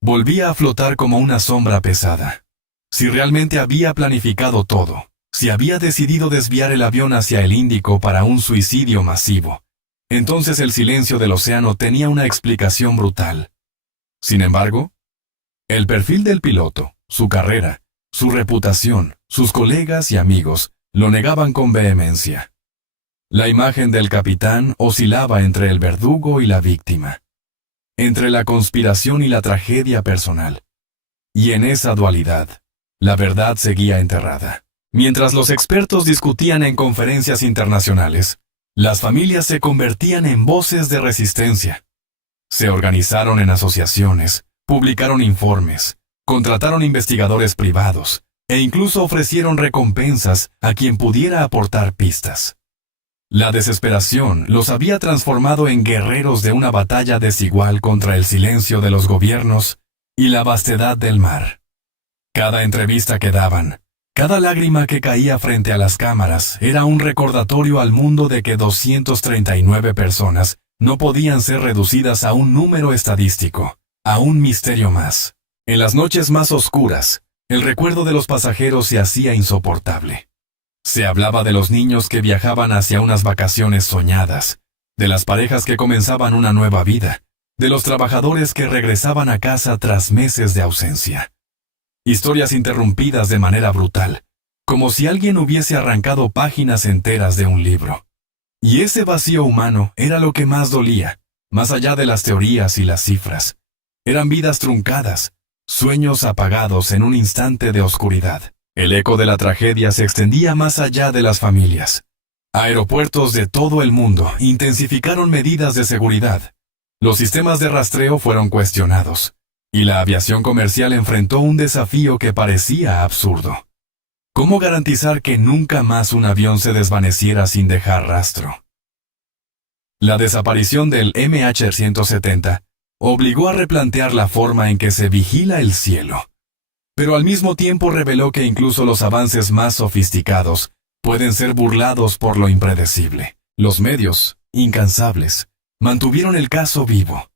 volvía a flotar como una sombra pesada. Si realmente había planificado todo, si había decidido desviar el avión hacia el Índico para un suicidio masivo, entonces el silencio del océano tenía una explicación brutal. Sin embargo, el perfil del piloto, su carrera, su reputación, sus colegas y amigos lo negaban con vehemencia. La imagen del capitán oscilaba entre el verdugo y la víctima, entre la conspiración y la tragedia personal. Y en esa dualidad, La verdad seguía enterrada. Mientras los expertos discutían en conferencias internacionales, las familias se convertían en voces de resistencia. Se organizaron en asociaciones, publicaron informes, contrataron investigadores privados e incluso ofrecieron recompensas a quien pudiera aportar pistas. La desesperación los había transformado en guerreros de una batalla desigual contra el silencio de los gobiernos y la vastedad del mar. Cada entrevista que daban, cada lágrima que caía frente a las cámaras era un recordatorio al mundo de que 239 personas no podían ser reducidas a un número estadístico, a un misterio más. En las noches más oscuras, el recuerdo de los pasajeros se hacía insoportable. Se hablaba de los niños que viajaban hacia unas vacaciones soñadas, de las parejas que comenzaban una nueva vida, de los trabajadores que regresaban a casa tras meses de ausencia. Historias interrumpidas de manera brutal, como si alguien hubiese arrancado páginas enteras de un libro. Y ese vacío humano era lo que más dolía, más allá de las teorías y las cifras. Eran vidas truncadas, sueños apagados en un instante de oscuridad. El eco de la tragedia se extendía más allá de las familias. Aeropuertos de todo el mundo intensificaron medidas de seguridad. Los sistemas de rastreo fueron cuestionados, y la aviación comercial enfrentó un desafío que parecía absurdo. ¿Cómo garantizar que nunca más un avión se desvaneciera sin dejar rastro? La desaparición del MH-170 obligó a replantear la forma en que se vigila el cielo. Pero al mismo tiempo reveló que incluso los avances más sofisticados pueden ser burlados por lo impredecible. Los medios, incansables, mantuvieron el caso vivo.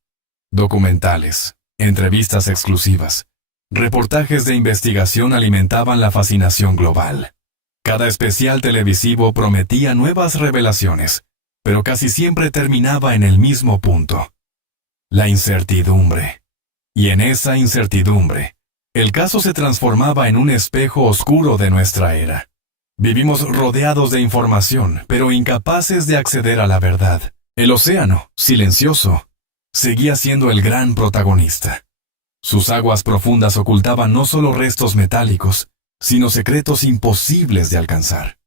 Documentales, entrevistas exclusivas, reportajes de investigación alimentaban la fascinación global. Cada especial televisivo prometía nuevas revelaciones, pero casi siempre terminaba en el mismo punto: la incertidumbre. Y en esa incertidumbre, el caso se transformaba en un espejo oscuro de nuestra era. Vivimos rodeados de información, pero incapaces de acceder a la verdad. El océano, silencioso, seguía siendo el gran protagonista. Sus aguas profundas ocultaban no solo restos metálicos, sino secretos imposibles de alcanzar.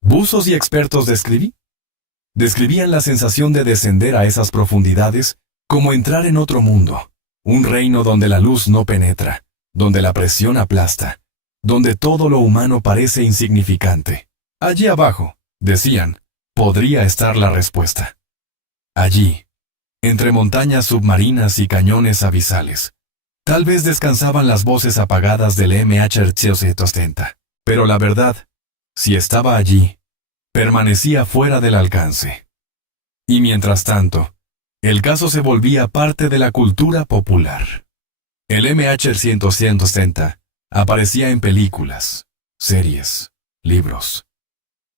Buzos y expertos describían la sensación de descender a esas profundidades como entrar en otro mundo, un reino donde la luz no penetra, donde la presión aplasta, donde todo lo humano parece insignificante. Allí abajo, decían, podría estar la respuesta. Allí, entre montañas submarinas y cañones abisales, tal vez descansaban las voces apagadas del MH-170. Pero la verdad, si estaba allí, permanecía fuera del alcance. Y mientras tanto, el caso se volvía parte de la cultura popular. El MH-170 aparecía en películas, series, libros.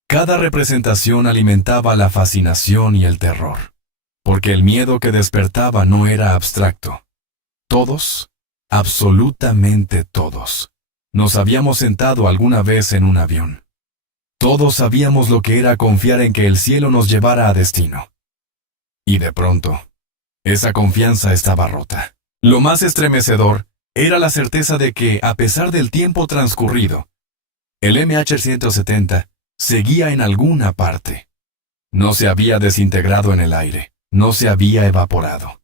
Cada representación alimentaba la fascinación y el terror, porque el miedo que despertaba no era abstracto. Todos, absolutamente todos, nos habíamos sentado alguna vez en un avión. Todos sabíamos lo que era confiar en que el cielo nos llevara a destino. Y de pronto, esa confianza estaba rota. Lo más estremecedor era la certeza de que, a pesar del tiempo transcurrido, el MH-170 seguía en alguna parte. No se había desintegrado en el aire, no se había evaporado.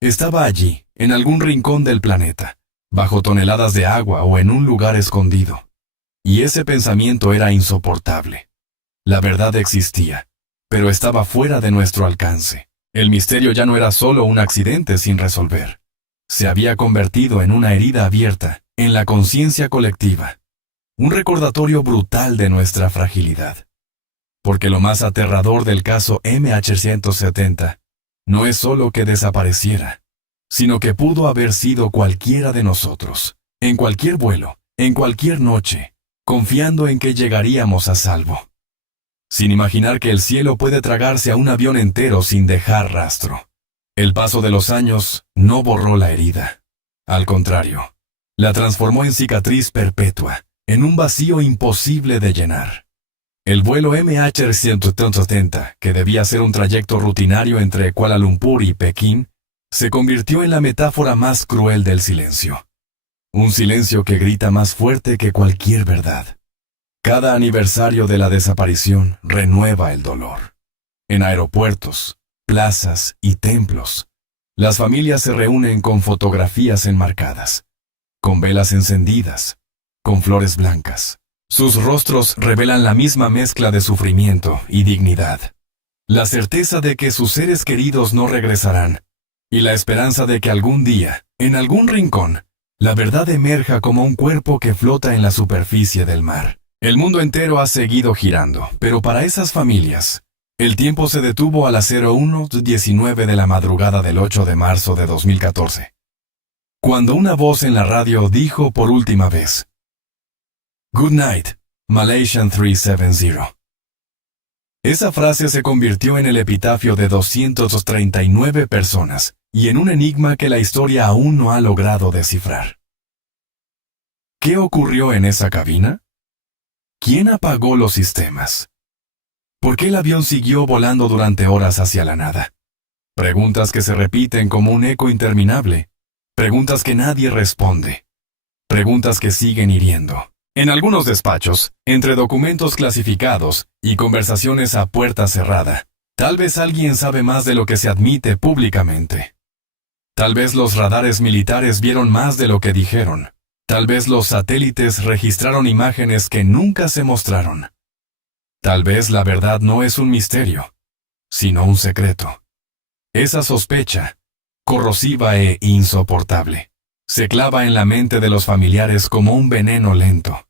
Estaba allí, en algún rincón del planeta, bajo toneladas de agua o en un lugar escondido. Y ese pensamiento era insoportable. La verdad existía, pero estaba fuera de nuestro alcance. El misterio ya no era solo un accidente sin resolver. Se había convertido en una herida abierta en la conciencia colectiva. Un recordatorio brutal de nuestra fragilidad. Porque lo más aterrador del caso MH-170 no es solo que desapareciera, sino que pudo haber sido cualquiera de nosotros, en cualquier vuelo, en cualquier noche, confiando en que llegaríamos a salvo. Sin imaginar que el cielo puede tragarse a un avión entero sin dejar rastro. El paso de los años no borró la herida. Al contrario, la transformó en cicatriz perpetua, en un vacío imposible de llenar. El vuelo MH-170, que debía ser un trayecto rutinario entre Kuala Lumpur y Pekín, se convirtió en la metáfora más cruel del silencio. Un silencio que grita más fuerte que cualquier verdad. Cada aniversario de la desaparición renueva el dolor. En aeropuertos, plazas y templos, las familias se reúnen con fotografías enmarcadas, con velas encendidas, con flores blancas. Sus rostros revelan la misma mezcla de sufrimiento y dignidad. La certeza de que sus seres queridos no regresarán, y la esperanza de que algún día, en algún rincón, la verdad emerja como un cuerpo que flota en la superficie del mar. El mundo entero ha seguido girando, pero para esas familias, el tiempo se detuvo a las 01:19 de la madrugada del 8 de marzo de 2014. Cuando una voz en la radio dijo por última vez: "Good night, Malaysian 370". Esa frase se convirtió en el epitafio de 239 personas y en un enigma que la historia aún no ha logrado descifrar. ¿Qué ocurrió en esa cabina? ¿Quién apagó los sistemas? ¿Por qué el avión siguió volando durante horas hacia la nada? Preguntas que se repiten como un eco interminable. Preguntas que nadie responde. Preguntas que siguen hiriendo. En algunos despachos, entre documentos clasificados y conversaciones a puerta cerrada, tal vez alguien sabe más de lo que se admite públicamente. Tal vez los radares militares vieron más de lo que dijeron. Tal vez los satélites registraron imágenes que nunca se mostraron. Tal vez la verdad no es un misterio, sino un secreto. Esa sospecha, corrosiva e insoportable, se clava en la mente de los familiares como un veneno lento.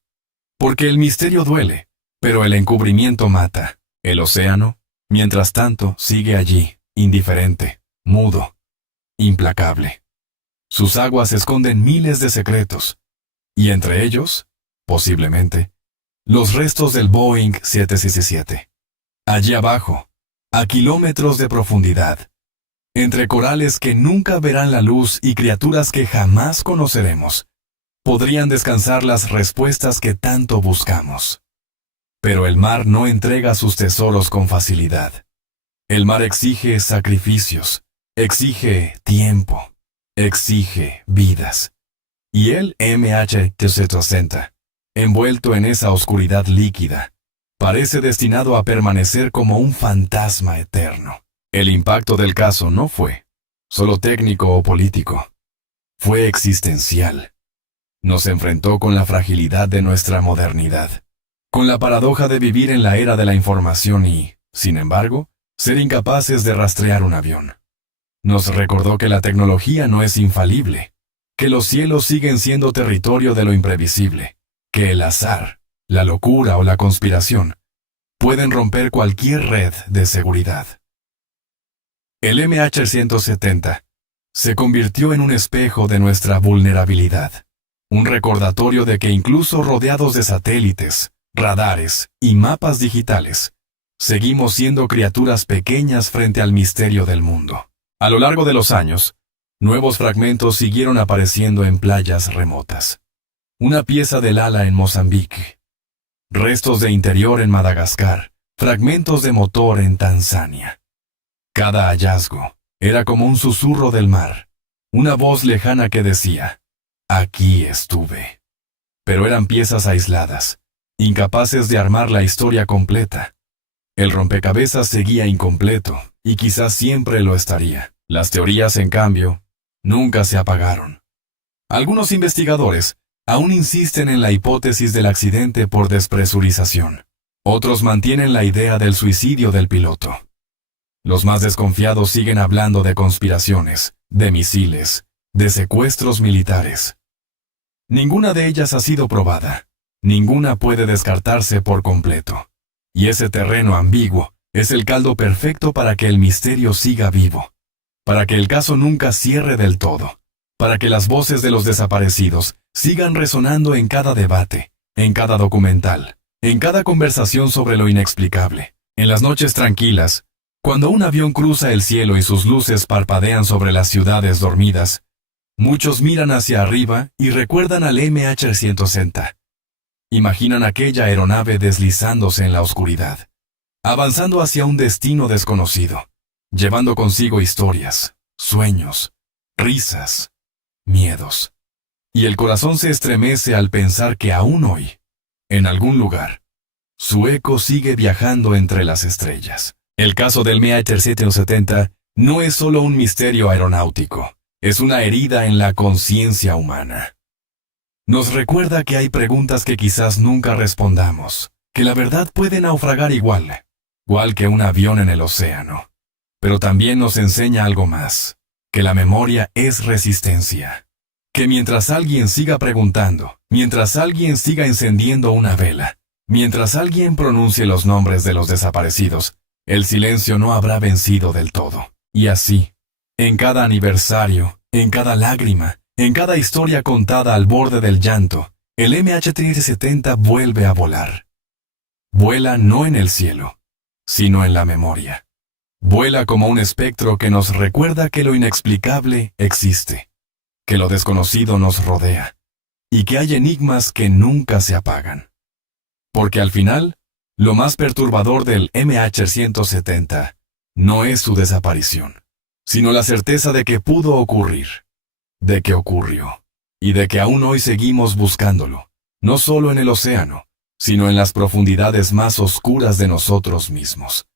Porque el misterio duele, pero el encubrimiento mata. El océano, mientras tanto, sigue allí, indiferente, mudo, implacable. Sus aguas esconden miles de secretos, y entre ellos, posiblemente, los restos del Boeing 767. Allí abajo, a kilómetros de profundidad, entre corales que nunca verán la luz y criaturas que jamás conoceremos, podrían descansar las respuestas que tanto buscamos. Pero el mar no entrega sus tesoros con facilidad. El mar exige sacrificios, exige tiempo, exige vidas. Y el MH370, envuelto en esa oscuridad líquida, parece destinado a permanecer como un fantasma eterno. El impacto del caso no fue solo técnico o político, fue existencial. Nos enfrentó con la fragilidad de nuestra modernidad, con la paradoja de vivir en la era de la información y, sin embargo, ser incapaces de rastrear un avión. Nos recordó que la tecnología no es infalible, que los cielos siguen siendo territorio de lo imprevisible, que el azar, la locura o la conspiración pueden romper cualquier red de seguridad. El MH370 se convirtió en un espejo de nuestra vulnerabilidad, un recordatorio de que incluso rodeados de satélites, radares y mapas digitales, seguimos siendo criaturas pequeñas frente al misterio del mundo. A lo largo de los años, nuevos fragmentos siguieron apareciendo en playas remotas. Una pieza del ala en Mozambique, restos de interior en Madagascar, fragmentos de motor en Tanzania. Cada hallazgo era como un susurro del mar, una voz lejana que decía: "Aquí estuve". Pero eran piezas aisladas, incapaces de armar la historia completa. El rompecabezas seguía incompleto, y quizás siempre lo estaría. Las teorías, en cambio, nunca se apagaron. Algunos investigadores aún insisten en la hipótesis del accidente por despresurización. Otros mantienen la idea del suicidio del piloto. Los más desconfiados siguen hablando de conspiraciones, de misiles, de secuestros militares. Ninguna de ellas ha sido probada. Ninguna puede descartarse por completo. Y ese terreno ambiguo es el caldo perfecto para que el misterio siga vivo, para que el caso nunca cierre del todo, para que las voces de los desaparecidos sigan resonando en cada debate, en cada documental, en cada conversación sobre lo inexplicable. En las noches tranquilas, cuando un avión cruza el cielo y sus luces parpadean sobre las ciudades dormidas, muchos miran hacia arriba y recuerdan al MH370. Imaginan aquella aeronave deslizándose en la oscuridad, avanzando hacia un destino desconocido, llevando consigo historias, sueños, risas, miedos. Y el corazón se estremece al pensar que aún hoy, en algún lugar, su eco sigue viajando entre las estrellas. El caso del MH370 no es solo un misterio aeronáutico, es una herida en la conciencia humana. Nos recuerda que hay preguntas que quizás nunca respondamos, que la verdad puede naufragar igual que un avión en el océano. Pero también nos enseña algo más, que la memoria es resistencia. Que mientras alguien siga preguntando, mientras alguien siga encendiendo una vela, mientras alguien pronuncie los nombres de los desaparecidos, el silencio no habrá vencido del todo. Y así, en cada aniversario, en cada lágrima, en cada historia contada al borde del llanto, el MH370 vuelve a volar. Vuela no en el cielo, sino en la memoria. Vuela como un espectro que nos recuerda que lo inexplicable existe, que lo desconocido nos rodea, y que hay enigmas que nunca se apagan. Porque al final, lo más perturbador del MH370 no es su desaparición, sino la certeza de que pudo ocurrir, de que ocurrió, y de que aún hoy seguimos buscándolo, no solo en el océano, sino en las profundidades más oscuras de nosotros mismos.